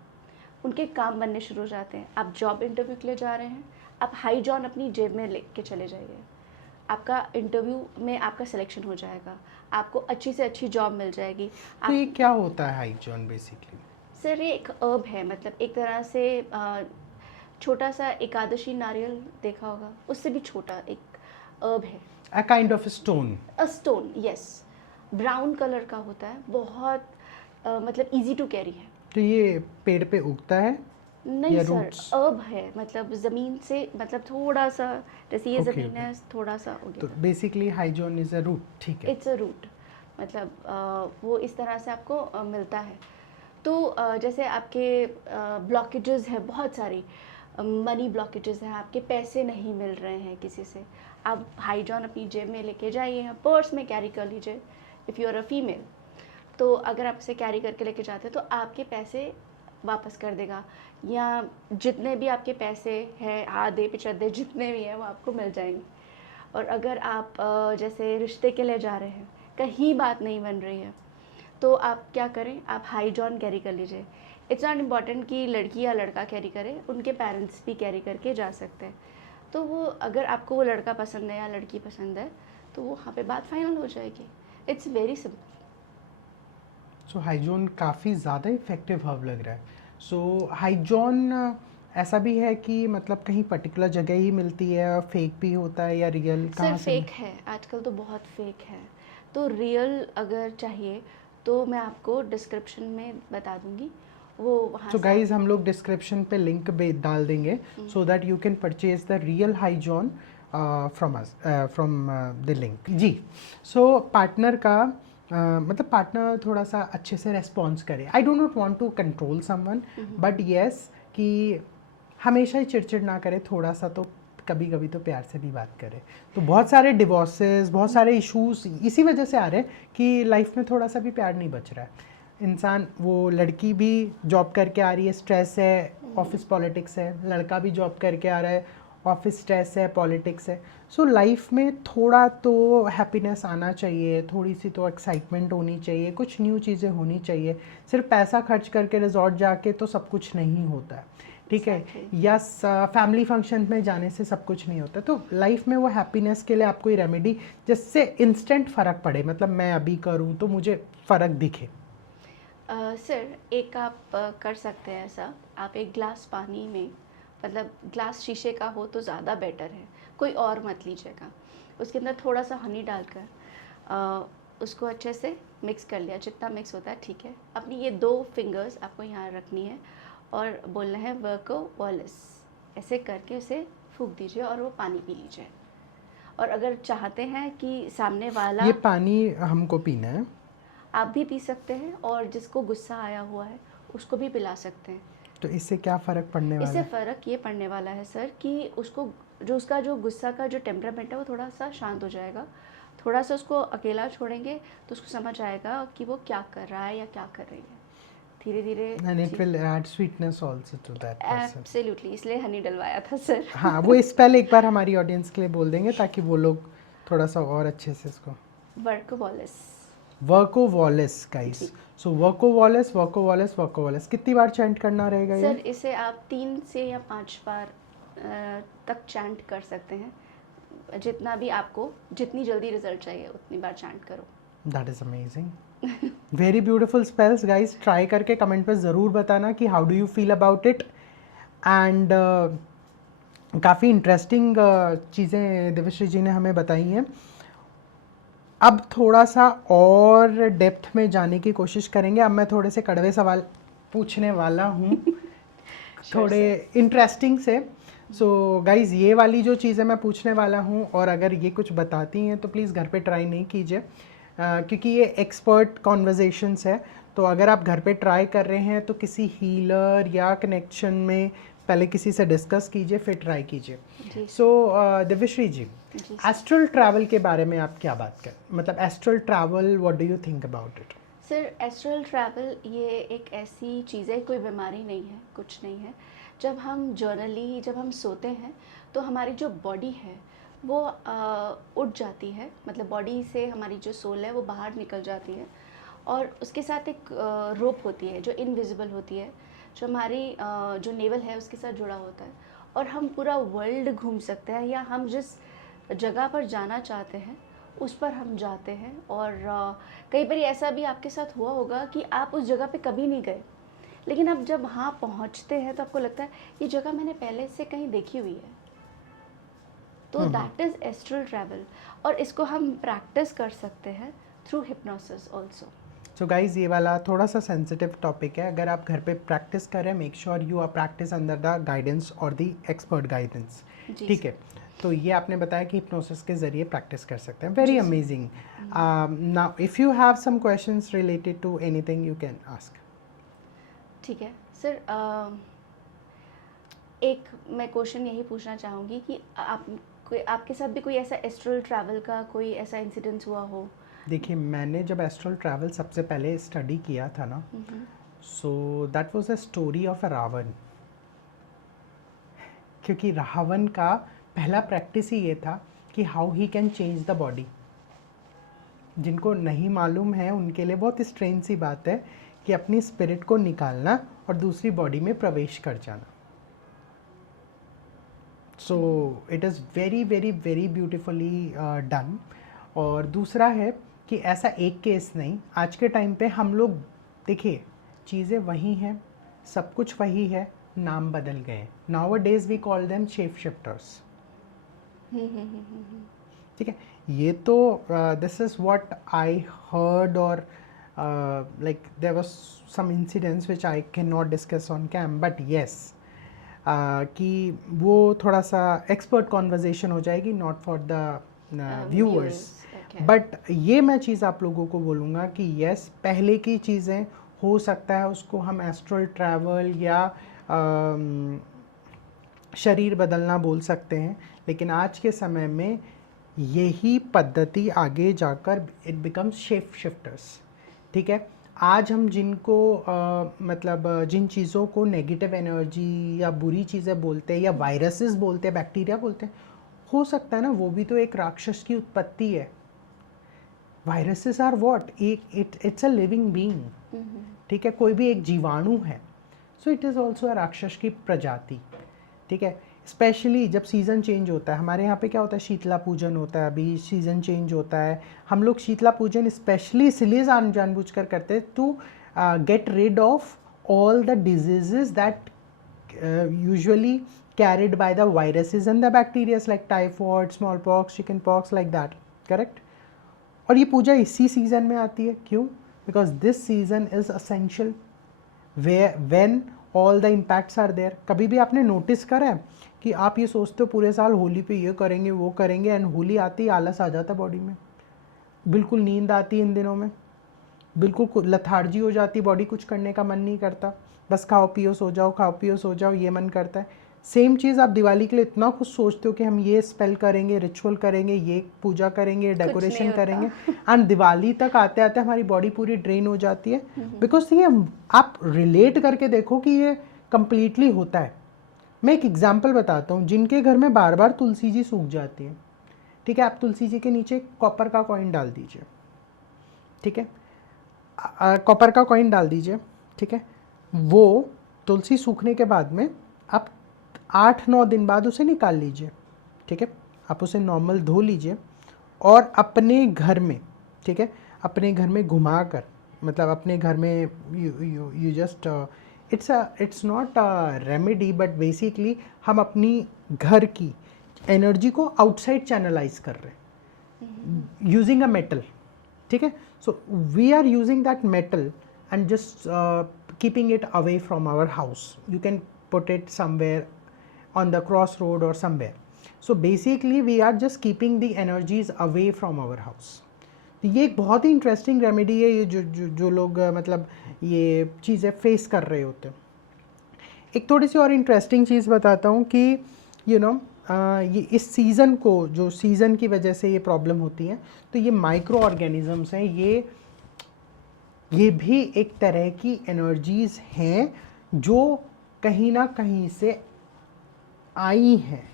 उनके काम बनने शुरू हो जाते हैं. आप जॉब इंटरव्यू के लिए जा रहे हैं, आप हाइजॉन अपनी जेब में लेके चले जाइए, आपका इंटरव्यू में आपका सिलेक्शन हो जाएगा, आपको अच्छी से अच्छी जॉब मिल जाएगी. तो ये क्या होता है हाइजॉन बेसिकली? सर ये एक अर्ब है, मतलब एक तरह से छोटा सा एकादशी नारियल देखा होगा, उससे भी छोटा एक अर्ब है. A kind of stone? A stone, yes. Brown colour का होता है, बहुत मतलब इजी टू कैरी है. तो ये पेड़ पे उगता है? नहीं सर, अर्ब है, मतलब ज़मीन से, मतलब थोड़ा सा जैसे ये ज़मीन है थोड़ा सा उगेगा. तो बेसिकली हाइजॉन इज़ अ रूट. ठीक है, इट्स अ रूट, मतलब वो इस तरह से आपको मिलता है. तो जैसे आपके ब्लॉकेजेस है बहुत सारी, मनी ब्लॉकेजेस हैं, आपके पैसे नहीं मिल रहे हैं किसी से, आप हाइजॉन अपनी जेब में लेके जाइए, पर्स में कैरी कर लीजिए if you are a female. तो अगर आप इसे कैरी करके लेके जाते हैं तो आपके पैसे वापस कर देगा, या जितने भी आपके पैसे हैं, आधे पिछड़े जितने भी हैं वो आपको मिल जाएंगे. और अगर आप जैसे रिश्ते के लिए जा रहे हैं, कहीं बात नहीं बन रही है, तो आप क्या करें, आप हाइजॉन कैरी कर लीजिए. इट्स नॉट इम्पॉर्टेंट कि लड़की या लड़का कैरी करे, उनके पेरेंट्स भी कैरी करके जा सकते हैं. तो वो, अगर आपको वो लड़का पसंद है या लड़की पसंद है तो वो वहाँ पे बात फाइनल हो जाएगी. It's very simple. सो हाइजॉन काफ़ी ज़्यादा इफेक्टिव हर्ब लग रहा है. सो हाइजॉन ऐसा भी है कि मतलब कहीं पर्टिकुलर जगह ही मिलती है, फेक भी होता है या रियल? सर फेक है, आजकल तो बहुत फेक है. तो रियल अगर चाहिए तो मैं आपको डिस्क्रिप्शन में बता दूंगी, वो वहाँ. सो गाइज, हम लोग डिस्क्रिप्शन पे लिंक डाल देंगे so that you can purchase the real हाइजॉन फ्रॉम द लिंक. जी. सो पार्टनर का मतलब पार्टनर थोड़ा सा अच्छे से रेस्पॉन्स करे. I don't not want to control someone, but yes कि हमेशा ही चिड़चिड़ ना करे, थोड़ा सा तो कभी कभी तो प्यार से भी बात करे. तो बहुत सारे डिवोर्सेस, बहुत सारे इश्यूज इसी वजह से आ रहे हैं कि लाइफ में थोड़ा सा भी प्यार नहीं बच रहा है. इंसान, वो लड़की भी जॉब करके आ रही है, स्ट्रेस है, ऑफिस पॉलिटिक्स है, लड़का भी जॉब करके आ रहा है, ऑफिस स्ट्रेस है, पॉलिटिक्स है। सो लाइफ में थोड़ा तो हैप्पीनेस आना चाहिए, थोड़ी सी तो एक्साइटमेंट होनी चाहिए, कुछ न्यू चीज़ें होनी चाहिए। सिर्फ पैसा खर्च करके रिजॉर्ट जाके तो सब कुछ नहीं होता है, ठीक है, या फैमिली फंक्शन में जाने से सब कुछ नहीं होता। तो लाइफ में वो हैप्पीनेस के लिए आप कोई रेमेडी जिससे इंस्टेंट फ़र्क पड़े, मतलब मैं अभी करूँ तो मुझे फ़र्क दिखे। सर एक आप कर सकते हैं ऐसा, आप एक ग्लास पानी में, मतलब ग्लास शीशे का हो तो ज़्यादा बेटर है, कोई और मत लीजिएगा, उसके अंदर थोड़ा सा हनी डालकर उसको अच्छे से मिक्स कर लिया, जितना मिक्स होता है ठीक है। अपनी ये 2 फिंगर्स आपको यहाँ रखनी है और बोलना है वर्को वॉलिस, ऐसे करके उसे फूंक दीजिए और वो पानी पी लीजिए। और अगर चाहते हैं कि सामने वाला, ये पानी हमको पीना है? आप भी पी सकते हैं और जिसको गुस्सा आया हुआ है उसको भी पिला सकते हैं। तो इससे क्या फ़र्क पड़ने वाला इससे है? फ़र्क ये पड़ने वाला है सर कि उसको उसका जो गुस्सा का जो टेम्परामेंट है वो थोड़ा सा शांत हो जाएगा। थोड़ा सा उसको अकेला छोड़ेंगे तो उसको समझ आएगा कि वो क्या कर रहा है या क्या कर रही है। धीरे धीरे and it will add sweetness also to that person. Absolutely, इसलिए हनी डलवाया था सर। हाँ, वो स्पेल एक बार हमारी ऑडियंस के लिए बोल देंगे ताकि वो लोग थोड़ा सा और अच्छे से इसको। वर्कोवॉलिस। वर्कोवॉलिस गाइस। जी। सो वर्कोवॉलिस, वर्कोवॉलिस, वर्कोवॉलिस कितनी बार चैंट करना रहेगा सर ये? इसे आप 3 से या 5 बार तक चैंट कर सकते हैं, जितना भी आपको, जितनी जल्दी रिजल्ट चाहिए उतनी बार चैंट करो। That is amazing, very beautiful spells guys. Try करके कमेंट पे ज़रूर बताना कि how do you feel about it. And काफ़ी इंटरेस्टिंग चीज़ें देवश्री जी ने हमें बताई हैं। अब थोड़ा सा और डेप्थ में जाने की कोशिश करेंगे। अब मैं थोड़े से कड़वे सवाल पूछने वाला हूँ थोड़े इंटरेस्टिंग से। सो गाइज़, ये वाली जो चीज़ें मैं पूछने वाला हूँ, और अगर ये कुछ बताती हैं तो प्लीज़ घर पे ट्राई नहीं कीजिए, क्योंकि ये एक्सपर्ट कॉन्वर्जेशंस है। तो अगर आप घर पे ट्राई कर रहे हैं तो किसी हीलर या कनेक्शन में पहले किसी से डिस्कस कीजिए, फिर ट्राई कीजिए। सो दिव्यश्री जी, एस्ट्रल ट्रैवल के बारे में आप क्या बात करें, मतलब astral travel, what do you think about it? Sir astral travel ये एक ऐसी चीज़ है, कोई बीमारी नहीं है, कुछ नहीं है। जब हम जर्नली, जब हम सोते हैं तो हमारी जो बॉडी है वो उठ जाती है, मतलब बॉडी से हमारी जो सोल है वो बाहर निकल जाती है, और उसके साथ एक रोप होती है जो इनविजिबल होती है, जो हमारी जो नेवल है उसके साथ जुड़ा होता है, और हम पूरा वर्ल्ड घूम सकते हैं, या हम जिस जगह पर जाना चाहते हैं उस पर हम जाते हैं। और कई बार ऐसा भी आपके साथ हुआ होगा कि आप उस जगह पे कभी नहीं गए, लेकिन अब जब वहाँ पहुँचते हैं तो आपको लगता है ये जगह मैंने पहले से कहीं देखी हुई है। तो दैट इज़ एस्ट्रल ट्रैवल, और इसको हम प्रैक्टिस कर सकते हैं through hypnosis also. So guys, ये वाला थोड़ा सा सेंसिटिव टॉपिक है। अगर आप घर पे प्रैक्टिस करें, make sure you are practice under the guidance और द एक्सपर्ट गाइडेंस, ठीक है। तो ये आपने बताया कि हिप्नोसिस के ज़रिए प्रैक्टिस कर सकते हैं। Very amazing. Now if you have some questions related to anything you can ask. ठीक है सर, एक मैं क्वेश्चन यही पूछना चाहूँगी कि आपके साथ भी कोई ऐसा एस्ट्रल ट्रैवल का कोई ऐसा इंसिडेंस हुआ हो? देखिए, मैंने जब एस्ट्रल ट्रैवल सबसे पहले स्टडी किया था ना, so that was a story of a Ravan. क्योंकि रावण का पहला प्रैक्टिस ही ये था कि how he can change the body. जिनको नहीं मालूम है उनके लिए बहुत स्ट्रेंज सी बात है कि अपनी स्पिरिट को निकालना और दूसरी बॉडी में प्रवेश कर जाना। सो it is very very very beautifully done. और दूसरा है कि ऐसा एक केस नहीं, आज के टाइम पे हम लोग देखिए, चीज़ें वही हैं, सब कुछ वही है, नाम बदल गए। Nowadays we call them shape shifters, ठीक है। ये तो this is what I heard, और like there was some incidents which I can not discuss on cam, but yes, कि वो थोड़ा सा एक्सपर्ट कॉन्वर्जेशन हो जाएगी, not for the viewers. But ये मैं चीज़ आप लोगों को बोलूँगा कि यस, पहले की चीज़ें हो सकता है उसको हम एस्ट्रल ट्रैवल या शरीर बदलना बोल सकते हैं, लेकिन आज के समय में यही पद्धति आगे जाकर इट बिकम्स शेप शिफ्टर्स, ठीक है। आज हम जिनको मतलब जिन चीज़ों को नेगेटिव एनर्जी या बुरी चीज़ें बोलते हैं या वायरसेस बोलते हैं, बैक्टीरिया बोलते हैं, हो सकता है ना वो भी तो एक राक्षस की उत्पत्ति है. Viruses are what, it's a living being. ठीक है, कोई भी एक जीवाणु है. So it is also a राक्षस की प्रजाति. ठीक है, स्पेशली जब सीज़न चेंज होता है. हमारे यहाँ पे क्या होता है, शीतला पूजन होता है, अभी सीज़न चेंज होता है. हम लोग शीतला पूजन स्पेशली इसलिए जानबूझ कर करते हैं to get rid of all the diseases that usually carried by the viruses and the bacteria like typhoid, smallpox, chickenpox, like that. Correct? और ये पूजा इसी सीज़न में आती है. क्यों? Because this season is essential when all the impacts are there. कभी भी आपने नोटिस करा है कि आप ये सोचते हो पूरे साल होली पे ये करेंगे वो करेंगे, एंड होली आती ही आलस आ जाता बॉडी में, बिल्कुल नींद आती है इन दिनों में, बिल्कुल लथार्जी हो जाती, बॉडी कुछ करने का मन नहीं करता, बस खाओ पियो सो जाओ, खाओ पियो सो जाओ, ये मन करता है. सेम चीज़ आप दिवाली के लिए इतना कुछ सोचते हो कि हम ये स्पेल करेंगे, रिचुअल करेंगे, ये पूजा करेंगे, डेकोरेशन करेंगे, एंड दिवाली तक आते आते हमारी बॉडी पूरी ड्रेन हो जाती है. बिकॉज ये आप रिलेट करके देखो कि ये कंप्लीटली होता है. मैं एक एग्जांपल बताता हूँ. जिनके घर में बार बार तुलसी जी सूख जाती है, ठीक है, आप तुलसी जी के नीचे कॉपर का कॉइन डाल दीजिए. ठीक है, कॉपर का कॉइन डाल दीजिए. ठीक है, वो तुलसी सूखने के बाद में आप 8-9 दिन बाद उसे निकाल लीजिए. ठीक है, आप उसे नॉर्मल धो लीजिए और अपने घर में, ठीक है, अपने घर में घुमा कर, मतलब अपने घर में you just it's not a remedy, but basically हम अपनी घर की एनर्जी को आउटसाइड चैनलाइज कर रहे हैं यूजिंग अ मेटल. ठीक है, so we are using that metal and just keeping it away from our house. You can put it somewhere on the crossroad or somewhere. So basically we are just keeping the energies away from our house. तो ये एक बहुत ही इंटरेस्टिंग रेमेडी है, ये जो लोग मतलब ये चीज़ें फेस कर रहे होते हैं. एक थोड़ी सी और इंटरेस्टिंग चीज़ बताता हूँ कि यू नो ये इस सीज़न को, जो सीज़न की वजह से ये प्रॉब्लम होती है, तो ये माइक्रो ऑर्गेनिजम्स हैं, ये भी एक तरह की एनर्जीज़ हैं जो कहीं ना कहीं से आई हैं.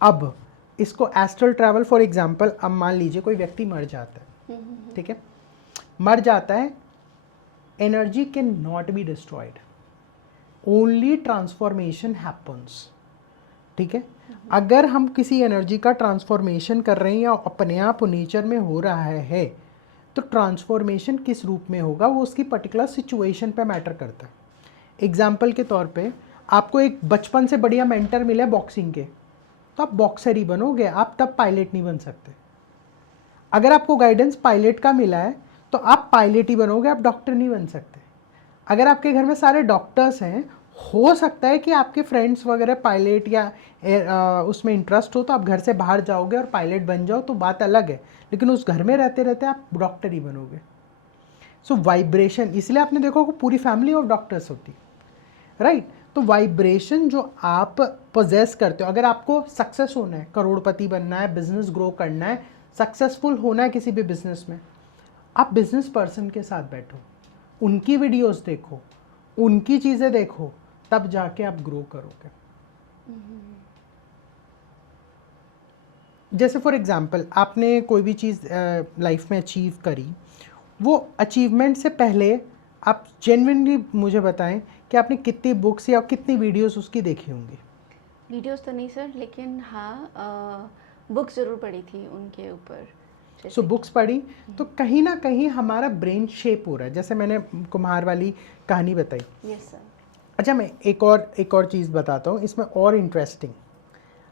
अब इसको एस्ट्रल ट्रैवल, फॉर एग्जांपल, अब मान लीजिए कोई व्यक्ति मर जाता है. ठीक है, मर जाता है, energy can not be destroyed, only transformation happens. ठीक है, अगर हम किसी एनर्जी का ट्रांसफॉर्मेशन कर रहे हैं या अपने आप नेचर में हो रहा है, तो ट्रांसफॉर्मेशन किस रूप में होगा वो उसकी पर्टिकुलर सिचुएशन पे मैटर करता है. एग्जाम्पल के तौर पे आपको एक बचपन से बढ़िया मेंटर मिले बॉक्सिंग के, तो आप बॉक्सर ही बनोगे, आप तब पायलट नहीं बन सकते. अगर आपको गाइडेंस पायलट का मिला है तो आप पायलट ही बनोगे, आप डॉक्टर नहीं बन सकते. अगर आपके घर में सारे डॉक्टर्स हैं, हो सकता है कि आपके फ्रेंड्स वगैरह पायलट या उसमें इंटरेस्ट हो तो आप घर से बाहर जाओगे और पायलट बन जाओ, तो बात अलग है, लेकिन उस घर में रहते रहते आप डॉक्टर ही बनोगे. सो वाइब्रेशन, इसलिए आपने देखो कि पूरी फैमिली ऑफ डॉक्टर्स होती, राइट. तो वाइब्रेशन जो आप पोजेस करते हो, अगर आपको सक्सेस होना है, करोड़पति बनना है, बिजनेस ग्रो करना है, सक्सेसफुल होना है किसी भी बिजनेस में, आप बिजनेस पर्सन के साथ बैठो, उनकी वीडियोस देखो, उनकी चीज़ें देखो, तब जाके आप ग्रो करोगे. जैसे फॉर एग्जांपल आपने कोई भी चीज़ लाइफ में अचीव करी, वो अचीवमेंट से पहले आप जेन्युइनली मुझे बताएं कि आपने कितनी बुक्स या कितनी वीडियोस उसकी देखी होंगी. वीडियोस तो नहीं सर, लेकिन हाँ बुक्स ज़रूर पढ़ी थी उनके ऊपर. सो बुक्स पढ़ी तो कहीं ना कहीं हमारा ब्रेन शेप हो रहा है, जैसे मैंने कुम्हार वाली कहानी बताई. Yes sir. अच्छा, मैं एक और चीज़ बताता हूँ इसमें और इंटरेस्टिंग.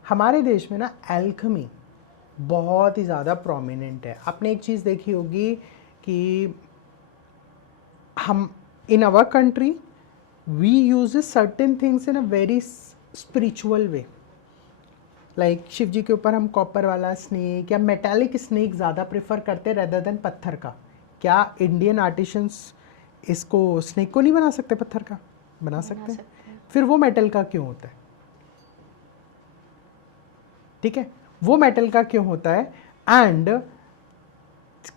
हमारे देश में ना एल्केमी बहुत ही ज़्यादा प्रोमिनेंट है. आपने एक चीज़ देखी होगी कि हम in our country we use certain things in a very spiritual way. Like Shiv ji के ऊपर हम कॉपर वाला स्नेक या मेटालिक स्नेक ज़्यादा प्रेफर करते रेदर देन पत्थर का. क्या इंडियन आर्टिशंस इसको स्नेक को नहीं बना सकते? पत्थर का बना सकते हैं. फिर वो मेटल का क्यों होता है? ठीक है, वो मेटल का क्यों होता है? एंड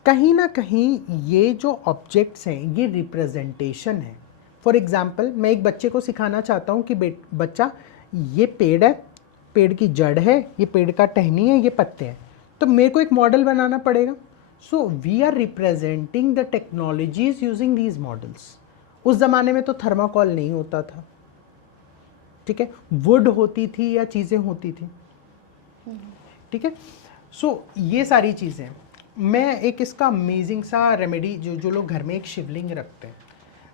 कहीं ना कहीं ये जो ऑब्जेक्ट्स हैं ये रिप्रेजेंटेशन है. फॉर एग्जाम्पल, मैं एक बच्चे को सिखाना चाहता हूँ कि बच्चा, ये पेड़ है, पेड़ की जड़ है, ये पेड़ का टहनी है, ये पत्ते हैं, तो मेरे को एक मॉडल बनाना पड़ेगा. So we are representing the technologies using these models. उस ज़माने में तो थर्माकोल नहीं होता था, ठीक है, वुड होती थी या चीज़ें होती थी, ठीक है. सो ये सारी चीज़ें, मैं एक इसका अमेजिंग सा रेमेडी, जो लोग घर में एक शिवलिंग रखते हैं,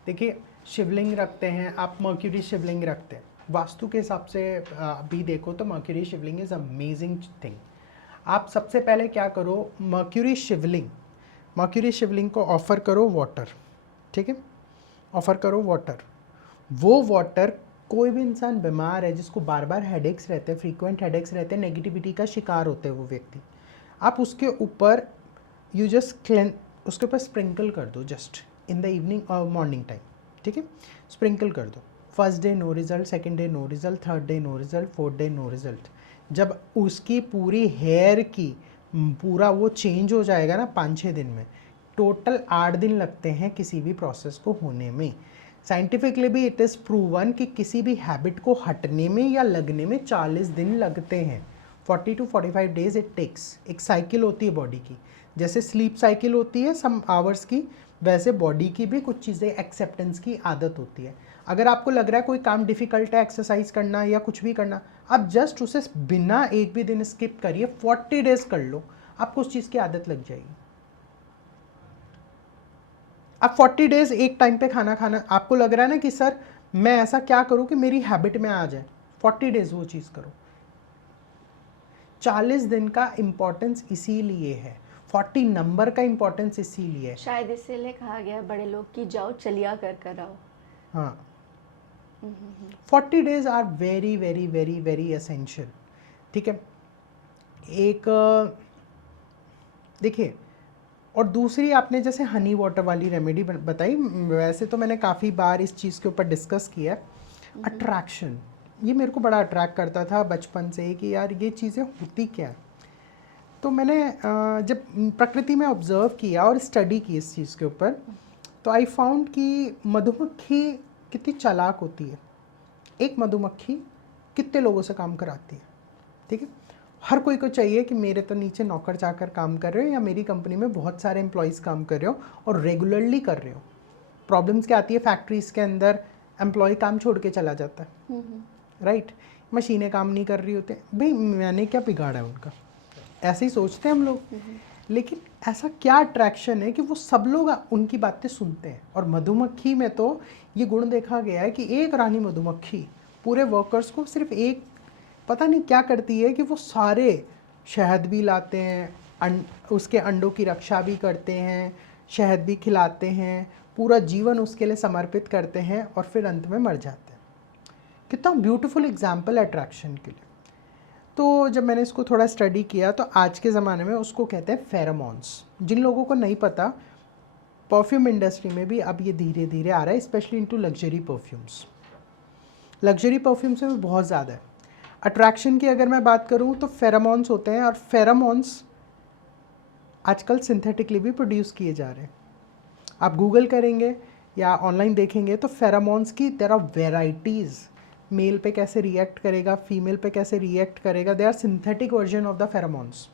देखिए शिवलिंग रखते हैं आप, मर्क्यूरी शिवलिंग रखते हैं, वास्तु के हिसाब से अभी देखो तो mercury Shivling is amazing thing. आप सबसे पहले क्या करो, मर्क्यूरी शिवलिंग को ऑफ़र करो वाटर, ठीक है, ऑफ़र करो वाटर. वो वाटर, कोई भी इंसान बीमार है जिसको बार बार हेडेक्स रहते हैं, फ्रीक्वेंट हेडेक्स रहते हैं, नेगेटिविटी का शिकार होते हैं वो व्यक्ति, आप उसके ऊपर यू जस्ट उसके ऊपर स्प्रिंकल कर दो, जस्ट इन द इवनिंग और मॉर्निंग टाइम, ठीक है, स्प्रिंकल कर दो. First day no result, second day no result, third day no result, fourth day no result. जब उसकी पूरी हेयर की पूरा वो चेंज हो जाएगा ना 5-6 दिन में, टोटल 8 दिन लगते हैं किसी भी प्रोसेस को होने में. साइंटिफिकली भी इट इज़ प्रूवन कि किसी भी हैबिट को हटने में या लगने में 40 दिन लगते हैं. 40 to 45 डेज इट टेक्स. एक साइकिल होती है बॉडी की, जैसे स्लीप साइकिल होती है सम आवर्स की, वैसे बॉडी की भी कुछ चीज़ें एक्सेप्टेंस की आदत होती है. अगर आपको लग रहा है कोई काम डिफ़िकल्ट है, एक्सरसाइज करना या कुछ भी करना, आप जस्ट उसे बिना एक भी दिन स्किप करिए, 40 डेज कर लो, आपको उस चीज़ की आदत लग जाएगी. आप 40 डेज एक टाइम पे खाना खाना, आपको लग रहा है ना कि सर मैं ऐसा क्या करूं कि मेरी हैबिट में आ जाए, 40 डेज वो चीज़ करो. 40 दिन का इम्पोर्टेंस इसीलिए है, 40 नंबर का इम्पोर्टेंस इसीलिए है. शायद इसीलिए कहा गया है बड़े लोग कि जाओ चलिया कर आओ. हाँ, 40 days are very very very very essential, ठीक है. एक देखिए, और दूसरी आपने जैसे हनी वाटर वाली रेमेडी बताई, वैसे तो मैंने काफ़ी बार इस चीज़ के ऊपर डिस्कस किया है. अट्रैक्शन, ये मेरे को बड़ा अट्रैक्ट करता था बचपन से कि यार ये चीज़ें होती क्या है. तो मैंने जब प्रकृति में ऑब्ज़र्व किया और स्टडी की इस चीज़ के ऊपर, तो आई फाउंड कि मधुमक्खी कितनी चालाक होती है. एक मधुमक्खी कितने लोगों से काम कराती है, ठीक है. हर कोई को चाहिए कि मेरे तो नीचे नौकर चाकर काम कर रहे हो या मेरी कंपनी में बहुत सारे एम्प्लॉयज़ काम कर रहे हो और रेगुलरली कर रहे हो. प्रॉब्लम्स क्या आती है, फैक्ट्रीज़ के अंदर एम्प्लॉय काम छोड़ के चला जाता है, राइट. मशीनें काम नहीं कर रही होते, भाई मैंने क्या बिगाड़ा है उनका, ऐसे ही सोचते हैं हम लोग. लेकिन ऐसा क्या अट्रैक्शन है कि वो सब लोग उनकी बातें सुनते हैं. और मधुमक्खी में तो ये गुण देखा गया है कि एक रानी मधुमक्खी पूरे वर्कर्स को सिर्फ एक, पता नहीं क्या करती है कि वो सारे शहद भी लाते हैं, उसके अंडों की रक्षा भी करते हैं, शहद भी खिलाते हैं, पूरा जीवन उसके लिए समर्पित करते हैं और फिर अंत में मर जाते हैं. कितना ब्यूटीफुल एग्जाम्पल है अट्रैक्शन के लिए. तो जब मैंने इसको थोड़ा स्टडी किया तो आज के ज़माने में उसको कहते हैं फेरोमोन्स. जिन लोगों को नहीं पता, परफ्यूम इंडस्ट्री में भी अब ये धीरे धीरे आ रहा है, specially into luxury perfumes. Luxury perfumes में बहुत ज़्यादा है. अट्रैक्शन की अगर मैं बात करूँ तो फेरोमोन्स होते हैं, और फेरोमोन्स आजकल सिंथेटिकली भी प्रोड्यूस किए जा रहे हैं. आप गूगल करेंगे या ऑनलाइन देखेंगे तो फेरोमोन्स की देयर आर वेराइटीज़. मेल पे कैसे रिएक्ट करेगा, फीमेल पे कैसे रिएक्ट करेगा, they are synthetic version of the pheromones.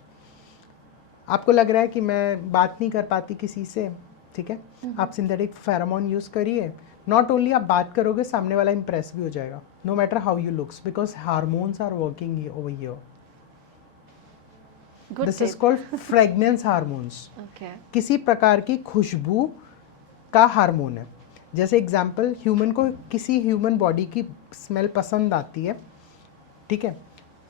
आपको लग रहा है कि मैं बात नहीं कर पाती किसी से, ठीक है, आप सिंथेटिक फेरोमोन यूज़ करिए. नॉट ओनली आप बात करोगे, सामने वाला इंप्रेस भी हो जाएगा, no matter how you looks, because hormones are working over here. This is called fragrance hormones. किसी प्रकार की खुशबू का हार्मोन है. जैसे एग्जाम्पल, ह्यूमन को किसी ह्यूमन बॉडी की स्मेल पसंद आती है, ठीक है,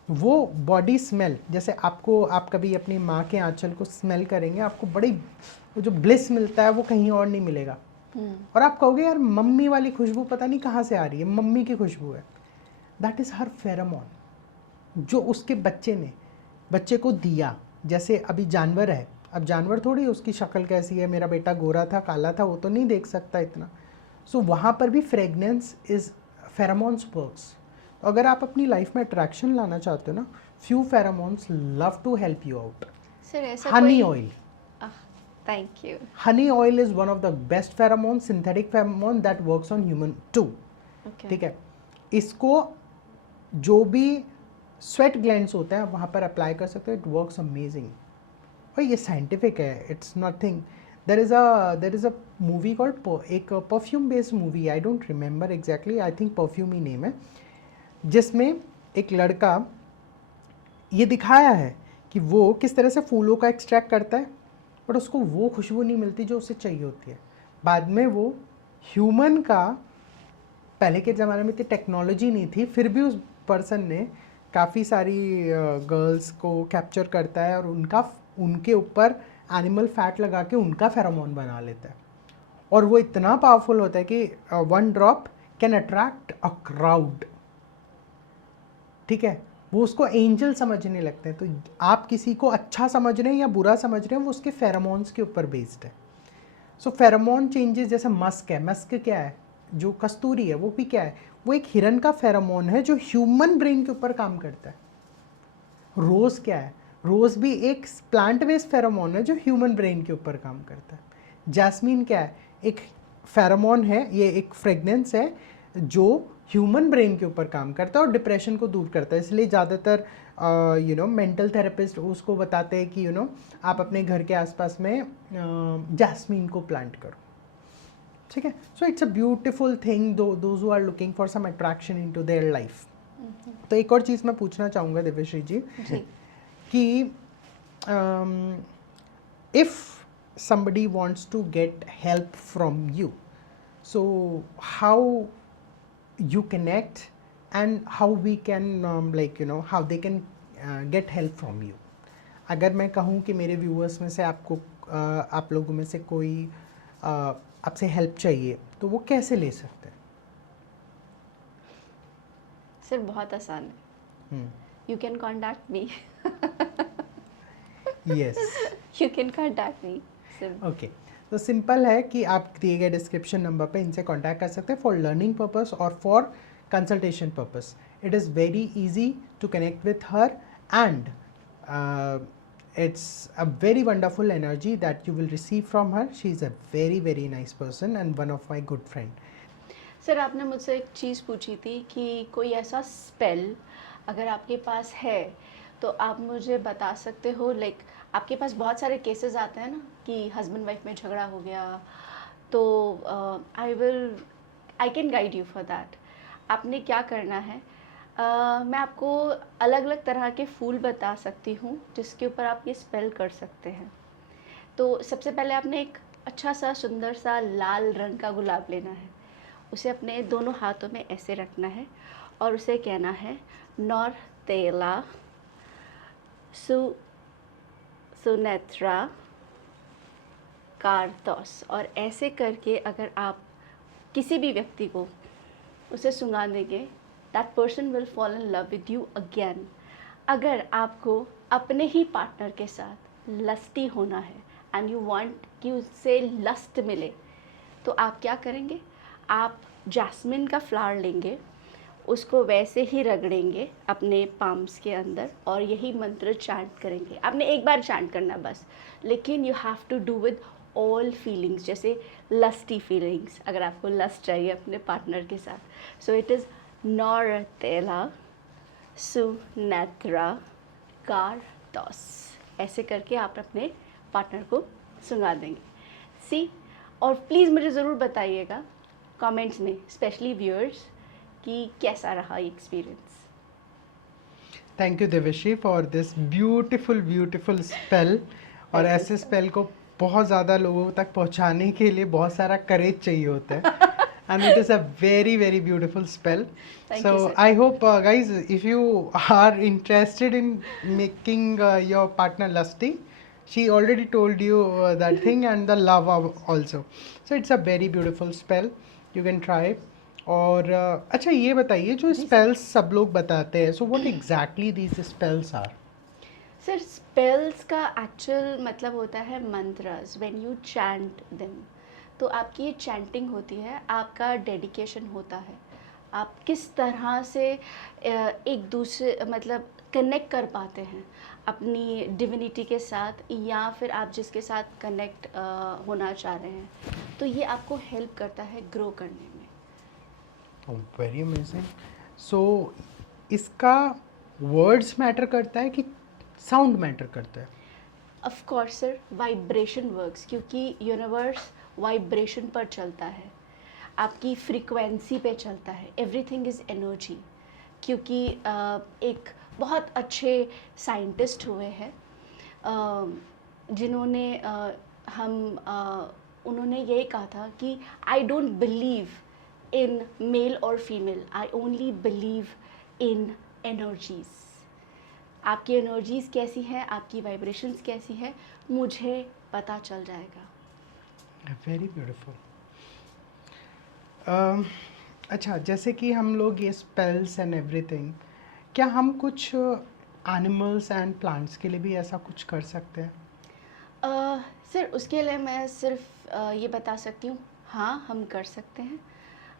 वो बॉडी स्मेल, जैसे आपको, आप कभी अपनी माँ के आंचल को स्मेल करेंगे, आपको बड़ी वो जो ब्लिस मिलता है वो कहीं और नहीं मिलेगा. और आप कहोगे यार मम्मी वाली खुशबू पता नहीं कहाँ से आ रही है, मम्मी की खुशबू है. दैट इज़ हर फेरोमोन जो उसके बच्चे को दिया. जैसे अभी जानवर है, अब जानवर थोड़ी उसकी शक्ल कैसी है, मेरा बेटा गोरा था काला था, वो तो नहीं देख सकता इतना. सो वहाँ पर भी फ्रेगनेंस इज फेरोमोन्स वर्क्स. अगर आप अपनी लाइफ में अट्रैक्शन लाना चाहते हो ना, few pheromones love to help you out. Sir ऐसा honey oil, thank you. Honey oil is one of the best pheromone, synthetic pheromone that works on human too. Okay. ठीक है, इसको जो भी स्वेट ग्लैंड्स होते हैं वहाँ पर अप्लाई कर सकते हो. It works amazing. और ये साइंटिफिक है, it's nothing. There is a movie called, एक perfume based movie, I don't remember exactly, I think perfume ही नेम है, जिसमें एक लड़का ये दिखाया है कि वो किस तरह से फूलों का एक्सट्रैक्ट करता है, बट उसको वो खुशबू नहीं मिलती जो उसे चाहिए होती है. बाद में वो ह्यूमन का, पहले के ज़माने में इतनी टेक्नोलॉजी नहीं थी, फिर भी उस पर्सन ने काफ़ी सारी गर्ल्स को कैप्चर करता है और उनके ऊपर एनिमल फैट लगा के उनका फेरोमोन बना लेता है. और वो इतना पावरफुल होता है कि one drop can attract a crowd. ठीक है, वो उसको एंजल समझने लगते हैं. तो आप किसी को अच्छा समझ रहे हैं या बुरा समझ रहे हैं, वो उसके फेरोमोन्स के ऊपर बेस्ड है. सो फेरोमोन चेंजेस, जैसे मस्क है, मस्क क्या है, जो कस्तूरी है वो भी क्या है, वो एक हिरन का फेरोमोन है जो ह्यूमन ब्रेन के ऊपर काम करता है. रोज़ क्या है, रोज़ भी एक प्लांट बेस्ड फेरोमोन है जो ह्यूमन ब्रेन के ऊपर काम करता है. जैस्मीन क्या है, एक फेरोमोन है, ये एक फ्रेगनेंस है जो ह्यूमन ब्रेन के ऊपर काम करता है और डिप्रेशन को दूर करता है. इसलिए ज़्यादातर मेंटल थेरेपिस्ट उसको बताते हैं कि आप अपने घर के आसपास में जैस्मीन को प्लांट करो. ठीक है, so it's a beautiful thing those who are looking for some attraction into their life. तो एक और चीज़ मैं पूछना चाहूँगा दिव्यश्री जी, कि if somebody wants to get help from you, so how you connect and how we can how they can get help from you. अगर मैं कहूँ कि मेरे व्यूअर्स में से आप लोगों में से कोई आपसे हेल्प चाहिए, तो वो कैसे ले सकते हैं? सर बहुत आसान है. You can contact me. Yes, you can contact me. Okay, तो सिंपल है कि आप दिए गए डिस्क्रिप्शन नंबर पे इनसे कांटेक्ट कर सकते हैं फॉर लर्निंग पर्पस और for consultation purpose. It is very easy to connect with her and it's a very wonderful energy that you will receive from her. She is a very very nice person and one of my good friend. Sir आपने मुझसे एक चीज़ पूछी थी कि कोई ऐसा स्पेल अगर आपके पास है तो आप मुझे बता सकते हो. लाइक आपके पास बहुत सारे केसेस आते हैं ना कि हस्बैंड वाइफ में झगड़ा हो गया, तो I can guide you for that. आपने क्या करना है, मैं आपको अलग अलग तरह के फूल बता सकती हूँ जिसके ऊपर आप ये स्पेल कर सकते हैं. तो सबसे पहले आपने एक अच्छा सा सुंदर सा लाल रंग का गुलाब लेना है. उसे अपने दोनों हाथों में ऐसे रखना है और उसे कहना है नॉर्तेला सुनेत्रा कार्तोस. और ऐसे करके अगर आप किसी भी व्यक्ति को उसे सुंगा देंगे, that person will fall in love with you again. अगर आपको अपने ही पार्टनर के साथ लस्टी होना है एंड यू वांट कि उससे लस्ट मिले, तो आप क्या करेंगे, आप जैस्मिन का फ्लावर लेंगे, उसको वैसे ही रगड़ेंगे अपने पाम्स के अंदर और यही मंत्र चैंट करेंगे. आपने एक बार चैंट करना बस, लेकिन you have to do with all feelings, जैसे लस्टी फीलिंग्स, अगर आपको लस्ट चाहिए अपने पार्टनर के साथ. सो इट इज़ नॉर्तेला सुनेत्रा कार्तोस. ऐसे करके आप अपने पार्टनर को सुंगा देंगे. सी, और प्लीज़ मुझे ज़रूर बताइएगा कमेंट्स में, स्पेशली व्यूअर्स, कि कैसा रहा ये experience. Thank you Divyashree for this beautiful spell. और ऐसे स्पेल को बहुत ज़्यादा लोगों तक पहुंचाने के लिए बहुत सारा करेज चाहिए होता है. And it is a very very beautiful spell. Thank So you, sir. I hope guys, if you are interested in making your partner lusty, she already told you that thing, and the love also. So it's a very beautiful spell. You can try. और अच्छा ये बताइए, जो spells सब लोग बताते हैं, so what exactly these spells are? Sir spells का एक्चुअल मतलब होता है मंत्रस. व्हेन यू चैंट देम, तो आपकी ये चैंटिंग होती है, आपका डेडिकेशन होता है, आप किस तरह से एक दूसरे मतलब कनेक्ट कर पाते हैं अपनी डिविनिटी के साथ, या फिर आप जिसके साथ कनेक्ट होना चाह रहे हैं, तो ये आपको हेल्प करता है ग्रो करने में। Very amazing. सो इसका वर्ड्स मैटर करता है कि साउंड मैटर करता है? Of course sir, vibration works, क्योंकि यूनिवर्स वाइब्रेशन पर चलता है, आपकी फ्रीक्वेंसी पे चलता है। Everything is energy. क्योंकि एक बहुत अच्छे साइंटिस्ट हुए हैं जिन्होंने उन्होंने यही कहा था कि I don't believe in male और female, I only believe in energies. आपकी एनर्जीज़ कैसी हैं, आपकी वाइब्रेशंस कैसी है, मुझे पता चल जाएगा। Very beautiful. अच्छा, जैसे कि हम लोग ये स्पेल्स एंड एवरीथिंग, क्या हम कुछ एनिमल्स एंड प्लांट्स के लिए भी ऐसा कुछ कर सकते हैं? सर उसके लिए मैं सिर्फ ये बता सकती हूँ, हाँ हम कर सकते हैं।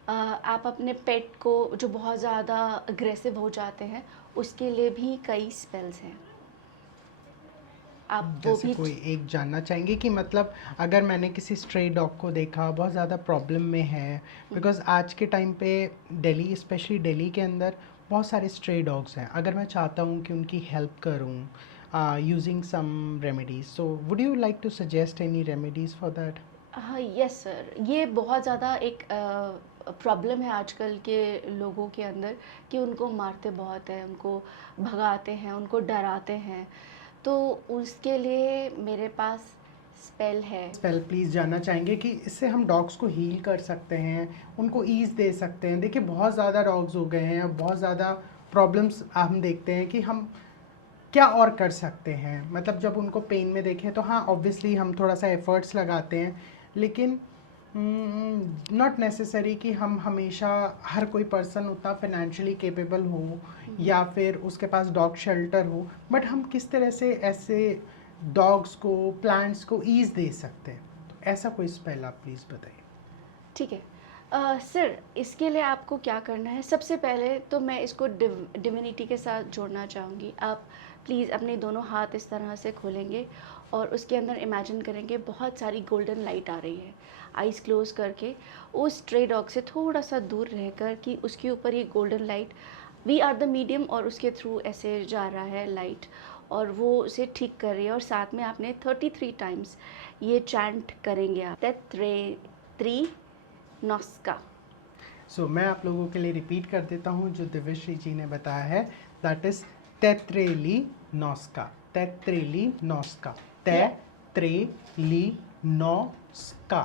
आप अपने पेट को जो बहुत ज़्यादा अग्रेसिव हो जाते हैं, उसके लिए भी कई स्पेल्स हैं, आप वो जैसे भी। कोई एक जानना चाहेंगे कि मतलब अगर मैंने किसी स्ट्रे डॉग को देखा बहुत ज़्यादा प्रॉब्लम में है, बिकॉज आज के टाइम पे दिल्ली, स्पेशली दिल्ली के अंदर बहुत सारे स्ट्रे डॉग्स हैं, अगर मैं चाहता हूँ कि उनकी हेल्प करूँ using some remedies, so would you like to suggest any remedies for that? हाँ यस सर, ये बहुत ज़्यादा एक प्रॉब्लम है आजकल के लोगों के अंदर कि उनको मारते बहुत हैं, उनको भगाते हैं, उनको डराते हैं, तो उसके लिए मेरे पास स्पेल है। स्पेल प्लीज़ जानना चाहेंगे कि इससे हम डॉग्स को हील कर सकते हैं, उनको ईज़ दे सकते हैं। देखिए बहुत ज़्यादा डॉग्स हो गए हैं, बहुत ज़्यादा प्रॉब्लम्स हम देखते हैं कि हम क्या और कर सकते हैं। मतलब जब उनको पेन में देखें तो हाँ ऑब्वियसली हम थोड़ा सा एफर्ट्स लगाते हैं, लेकिन नॉट नेसेसरी कि हम हमेशा, हर कोई पर्सन उतना फाइनेंशियली केपेबल हो या फिर उसके पास डॉग शेल्टर हो, बट हम किस तरह से ऐसे डॉग्स को, प्लांट्स को ईज़ दे सकते हैं। तो ऐसा कोई स्पेल आप प्लीज़ बताइए। ठीक है सर, इसके लिए आपको क्या करना है, सबसे पहले तो मैं इसको डिविनिटी के साथ जोड़ना चाहूँगी। आप प्लीज़ अपने दोनों हाथ इस तरह से खोलेंगे और उसके अंदर इमेजिन करेंगे बहुत सारी गोल्डन लाइट आ रही है। आइज़ क्लोज करके उस स्ट्रे डॉग से थोड़ा सा दूर रहकर कि उसके ऊपर ये golden light, we are the medium, और उसके थ्रू ऐसे जा रहा है लाइट और वो उसे ठीक कर रही है। और साथ में आपने 33 टाइम्स ये चैंट करेंगे आप, तेत्रेत्री नॉस्का। सो मैं आप लोगों के लिए रिपीट कर देता हूँ जो दिव्यश्री जी ने बताया है, दैट इज तेत्रेली नॉस्का, तेत्रेली नॉस्का, तेत्रेली नॉस्का,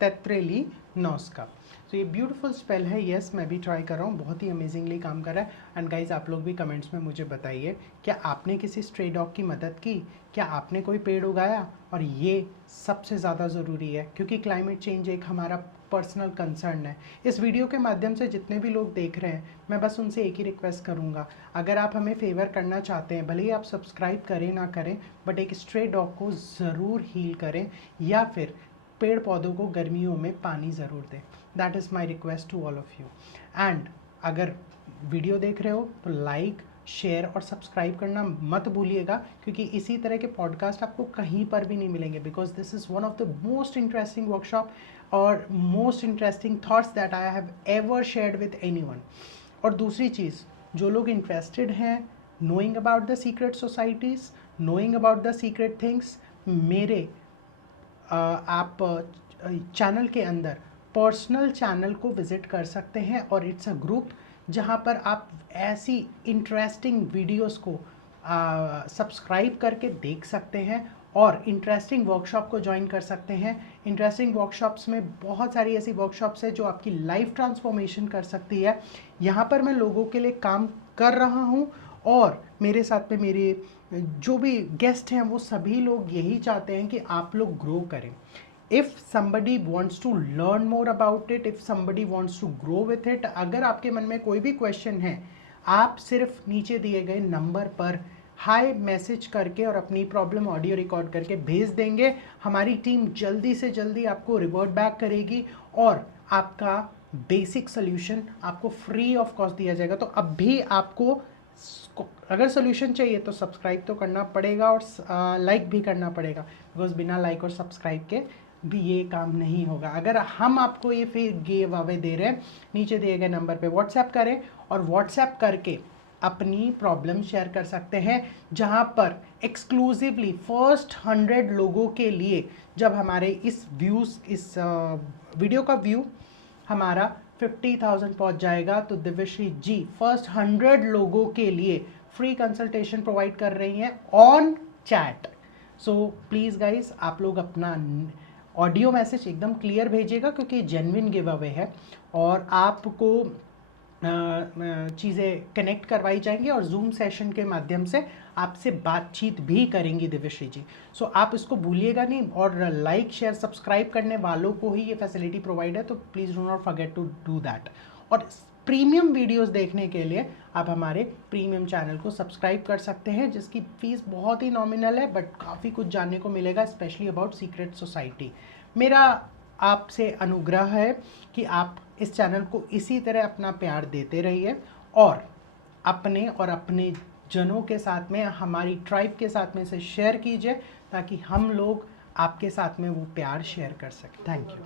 तेत्रेली नॉस्का। तो ये ब्यूटीफुल स्पेल है, यस मैं भी ट्राई कर रहा हूँ, बहुत ही अमेजिंगली काम कर रहा है। एंड गाइज आप लोग भी कमेंट्स में मुझे बताइए, क्या आपने किसी स्ट्रे डॉग की मदद की, क्या आपने कोई पेड़ उगाया? और ये सबसे ज़्यादा ज़रूरी है क्योंकि क्लाइमेट चेंज एक हमारा पर्सनल कंसर्न है। इस वीडियो के माध्यम से जितने भी लोग देख रहे हैं, मैं बस उनसे एक ही रिक्वेस्ट करूंगा, अगर आप हमें फेवर करना चाहते हैं, भले ही आप सब्सक्राइब करें ना करें, बट एक स्ट्रे डॉग को ज़रूर हील करें या फिर पेड़ पौधों को गर्मियों में पानी ज़रूर दें। That is my request to all of you. And अगर वीडियो देख रहे हो तो लाइक, शेयर और सब्सक्राइब करना मत भूलिएगा, क्योंकि इसी तरह के पॉडकास्ट आपको कहीं पर भी नहीं मिलेंगे, because this is one of the most interesting workshop और most interesting thoughts that I have ever shared with anyone. और दूसरी चीज़, जो लोग इंटरेस्टेड हैं knowing about the secret societies, knowing about the secret things, मेरे आप चैनल के अंदर पर्सनल चैनल को विज़िट कर सकते हैं, और इट्स अ ग्रुप जहाँ पर आप ऐसी इंटरेस्टिंग वीडियोस को सब्सक्राइब करके देख सकते हैं और इंटरेस्टिंग वर्कशॉप को ज्वाइन कर सकते हैं। इंटरेस्टिंग वर्कशॉप्स में बहुत सारी ऐसी वर्कशॉप्स है जो आपकी लाइफ ट्रांसफॉर्मेशन कर सकती है। यहाँ पर मैं लोगों के लिए काम कर रहा हूँ और मेरे साथ में मेरे जो भी गेस्ट हैं वो सभी लोग यही चाहते हैं कि आप लोग ग्रो करें। if somebody wants to learn more about it, if somebody wants to grow with it, अगर आपके मन में कोई भी क्वेश्चन है, आप सिर्फ नीचे दिए गए नंबर पर हाय मैसेज करके और अपनी प्रॉब्लम ऑडियो रिकॉर्ड करके भेज देंगे। हमारी टीम जल्दी से जल्दी आपको रिवर्ट बैक करेगी और आपका बेसिक सोल्यूशन आपको फ्री ऑफ कॉस्ट दिया जाएगा। तो अब भी आपको अगर सोल्यूशन चाहिए तो सब्सक्राइब तो करना पड़ेगा और लाइक भी करना पड़ेगा, बिकॉज बिना लाइक और सब्सक्राइब के भी ये काम नहीं होगा। अगर हम आपको ये फिर गिव अवे दे रहे हैं, नीचे दिए गए नंबर पे व्हाट्सएप करें और व्हाट्सएप करके अपनी प्रॉब्लम शेयर कर सकते हैं, जहां पर एक्सक्लूसिवली फर्स्ट 100 लोगों के लिए, जब हमारे इस वीडियो का व्यू हमारा 50,000 पहुंच जाएगा, तो दिव्यश्री जी फर्स्ट 100 लोगों के लिए फ्री कंसल्टेशन प्रोवाइड कर रही हैं on chat. So please guys, आप लोग अपना ऑडियो मैसेज एकदम क्लियर भेजिएगा, क्योंकि जेन्युइन गिव अवे है और आपको चीज़ें कनेक्ट करवाई जाएंगी और जूम सेशन के माध्यम से आपसे बातचीत भी करेंगी दिव्यश्री जी। सो आप इसको भूलिएगा नहीं, और लाइक शेयर सब्सक्राइब करने वालों को ही ये फैसिलिटी प्रोवाइड है, तो please do not forget to do that. और प्रीमियम वीडियोस देखने के लिए आप हमारे प्रीमियम चैनल को सब्सक्राइब कर सकते हैं, जिसकी फ़ीस बहुत ही नॉमिनल है, बट काफ़ी कुछ जानने को मिलेगा, स्पेशली अबाउट सीक्रेट सोसाइटी। मेरा आपसे अनुग्रह है कि आप इस चैनल को इसी तरह अपना प्यार देते रहिए और अपने जनों के साथ में, हमारी ट्राइब के साथ में से शेयर कीजिए, ताकि हम लोग आपके साथ में वो प्यार शेयर कर सकें। Thank you.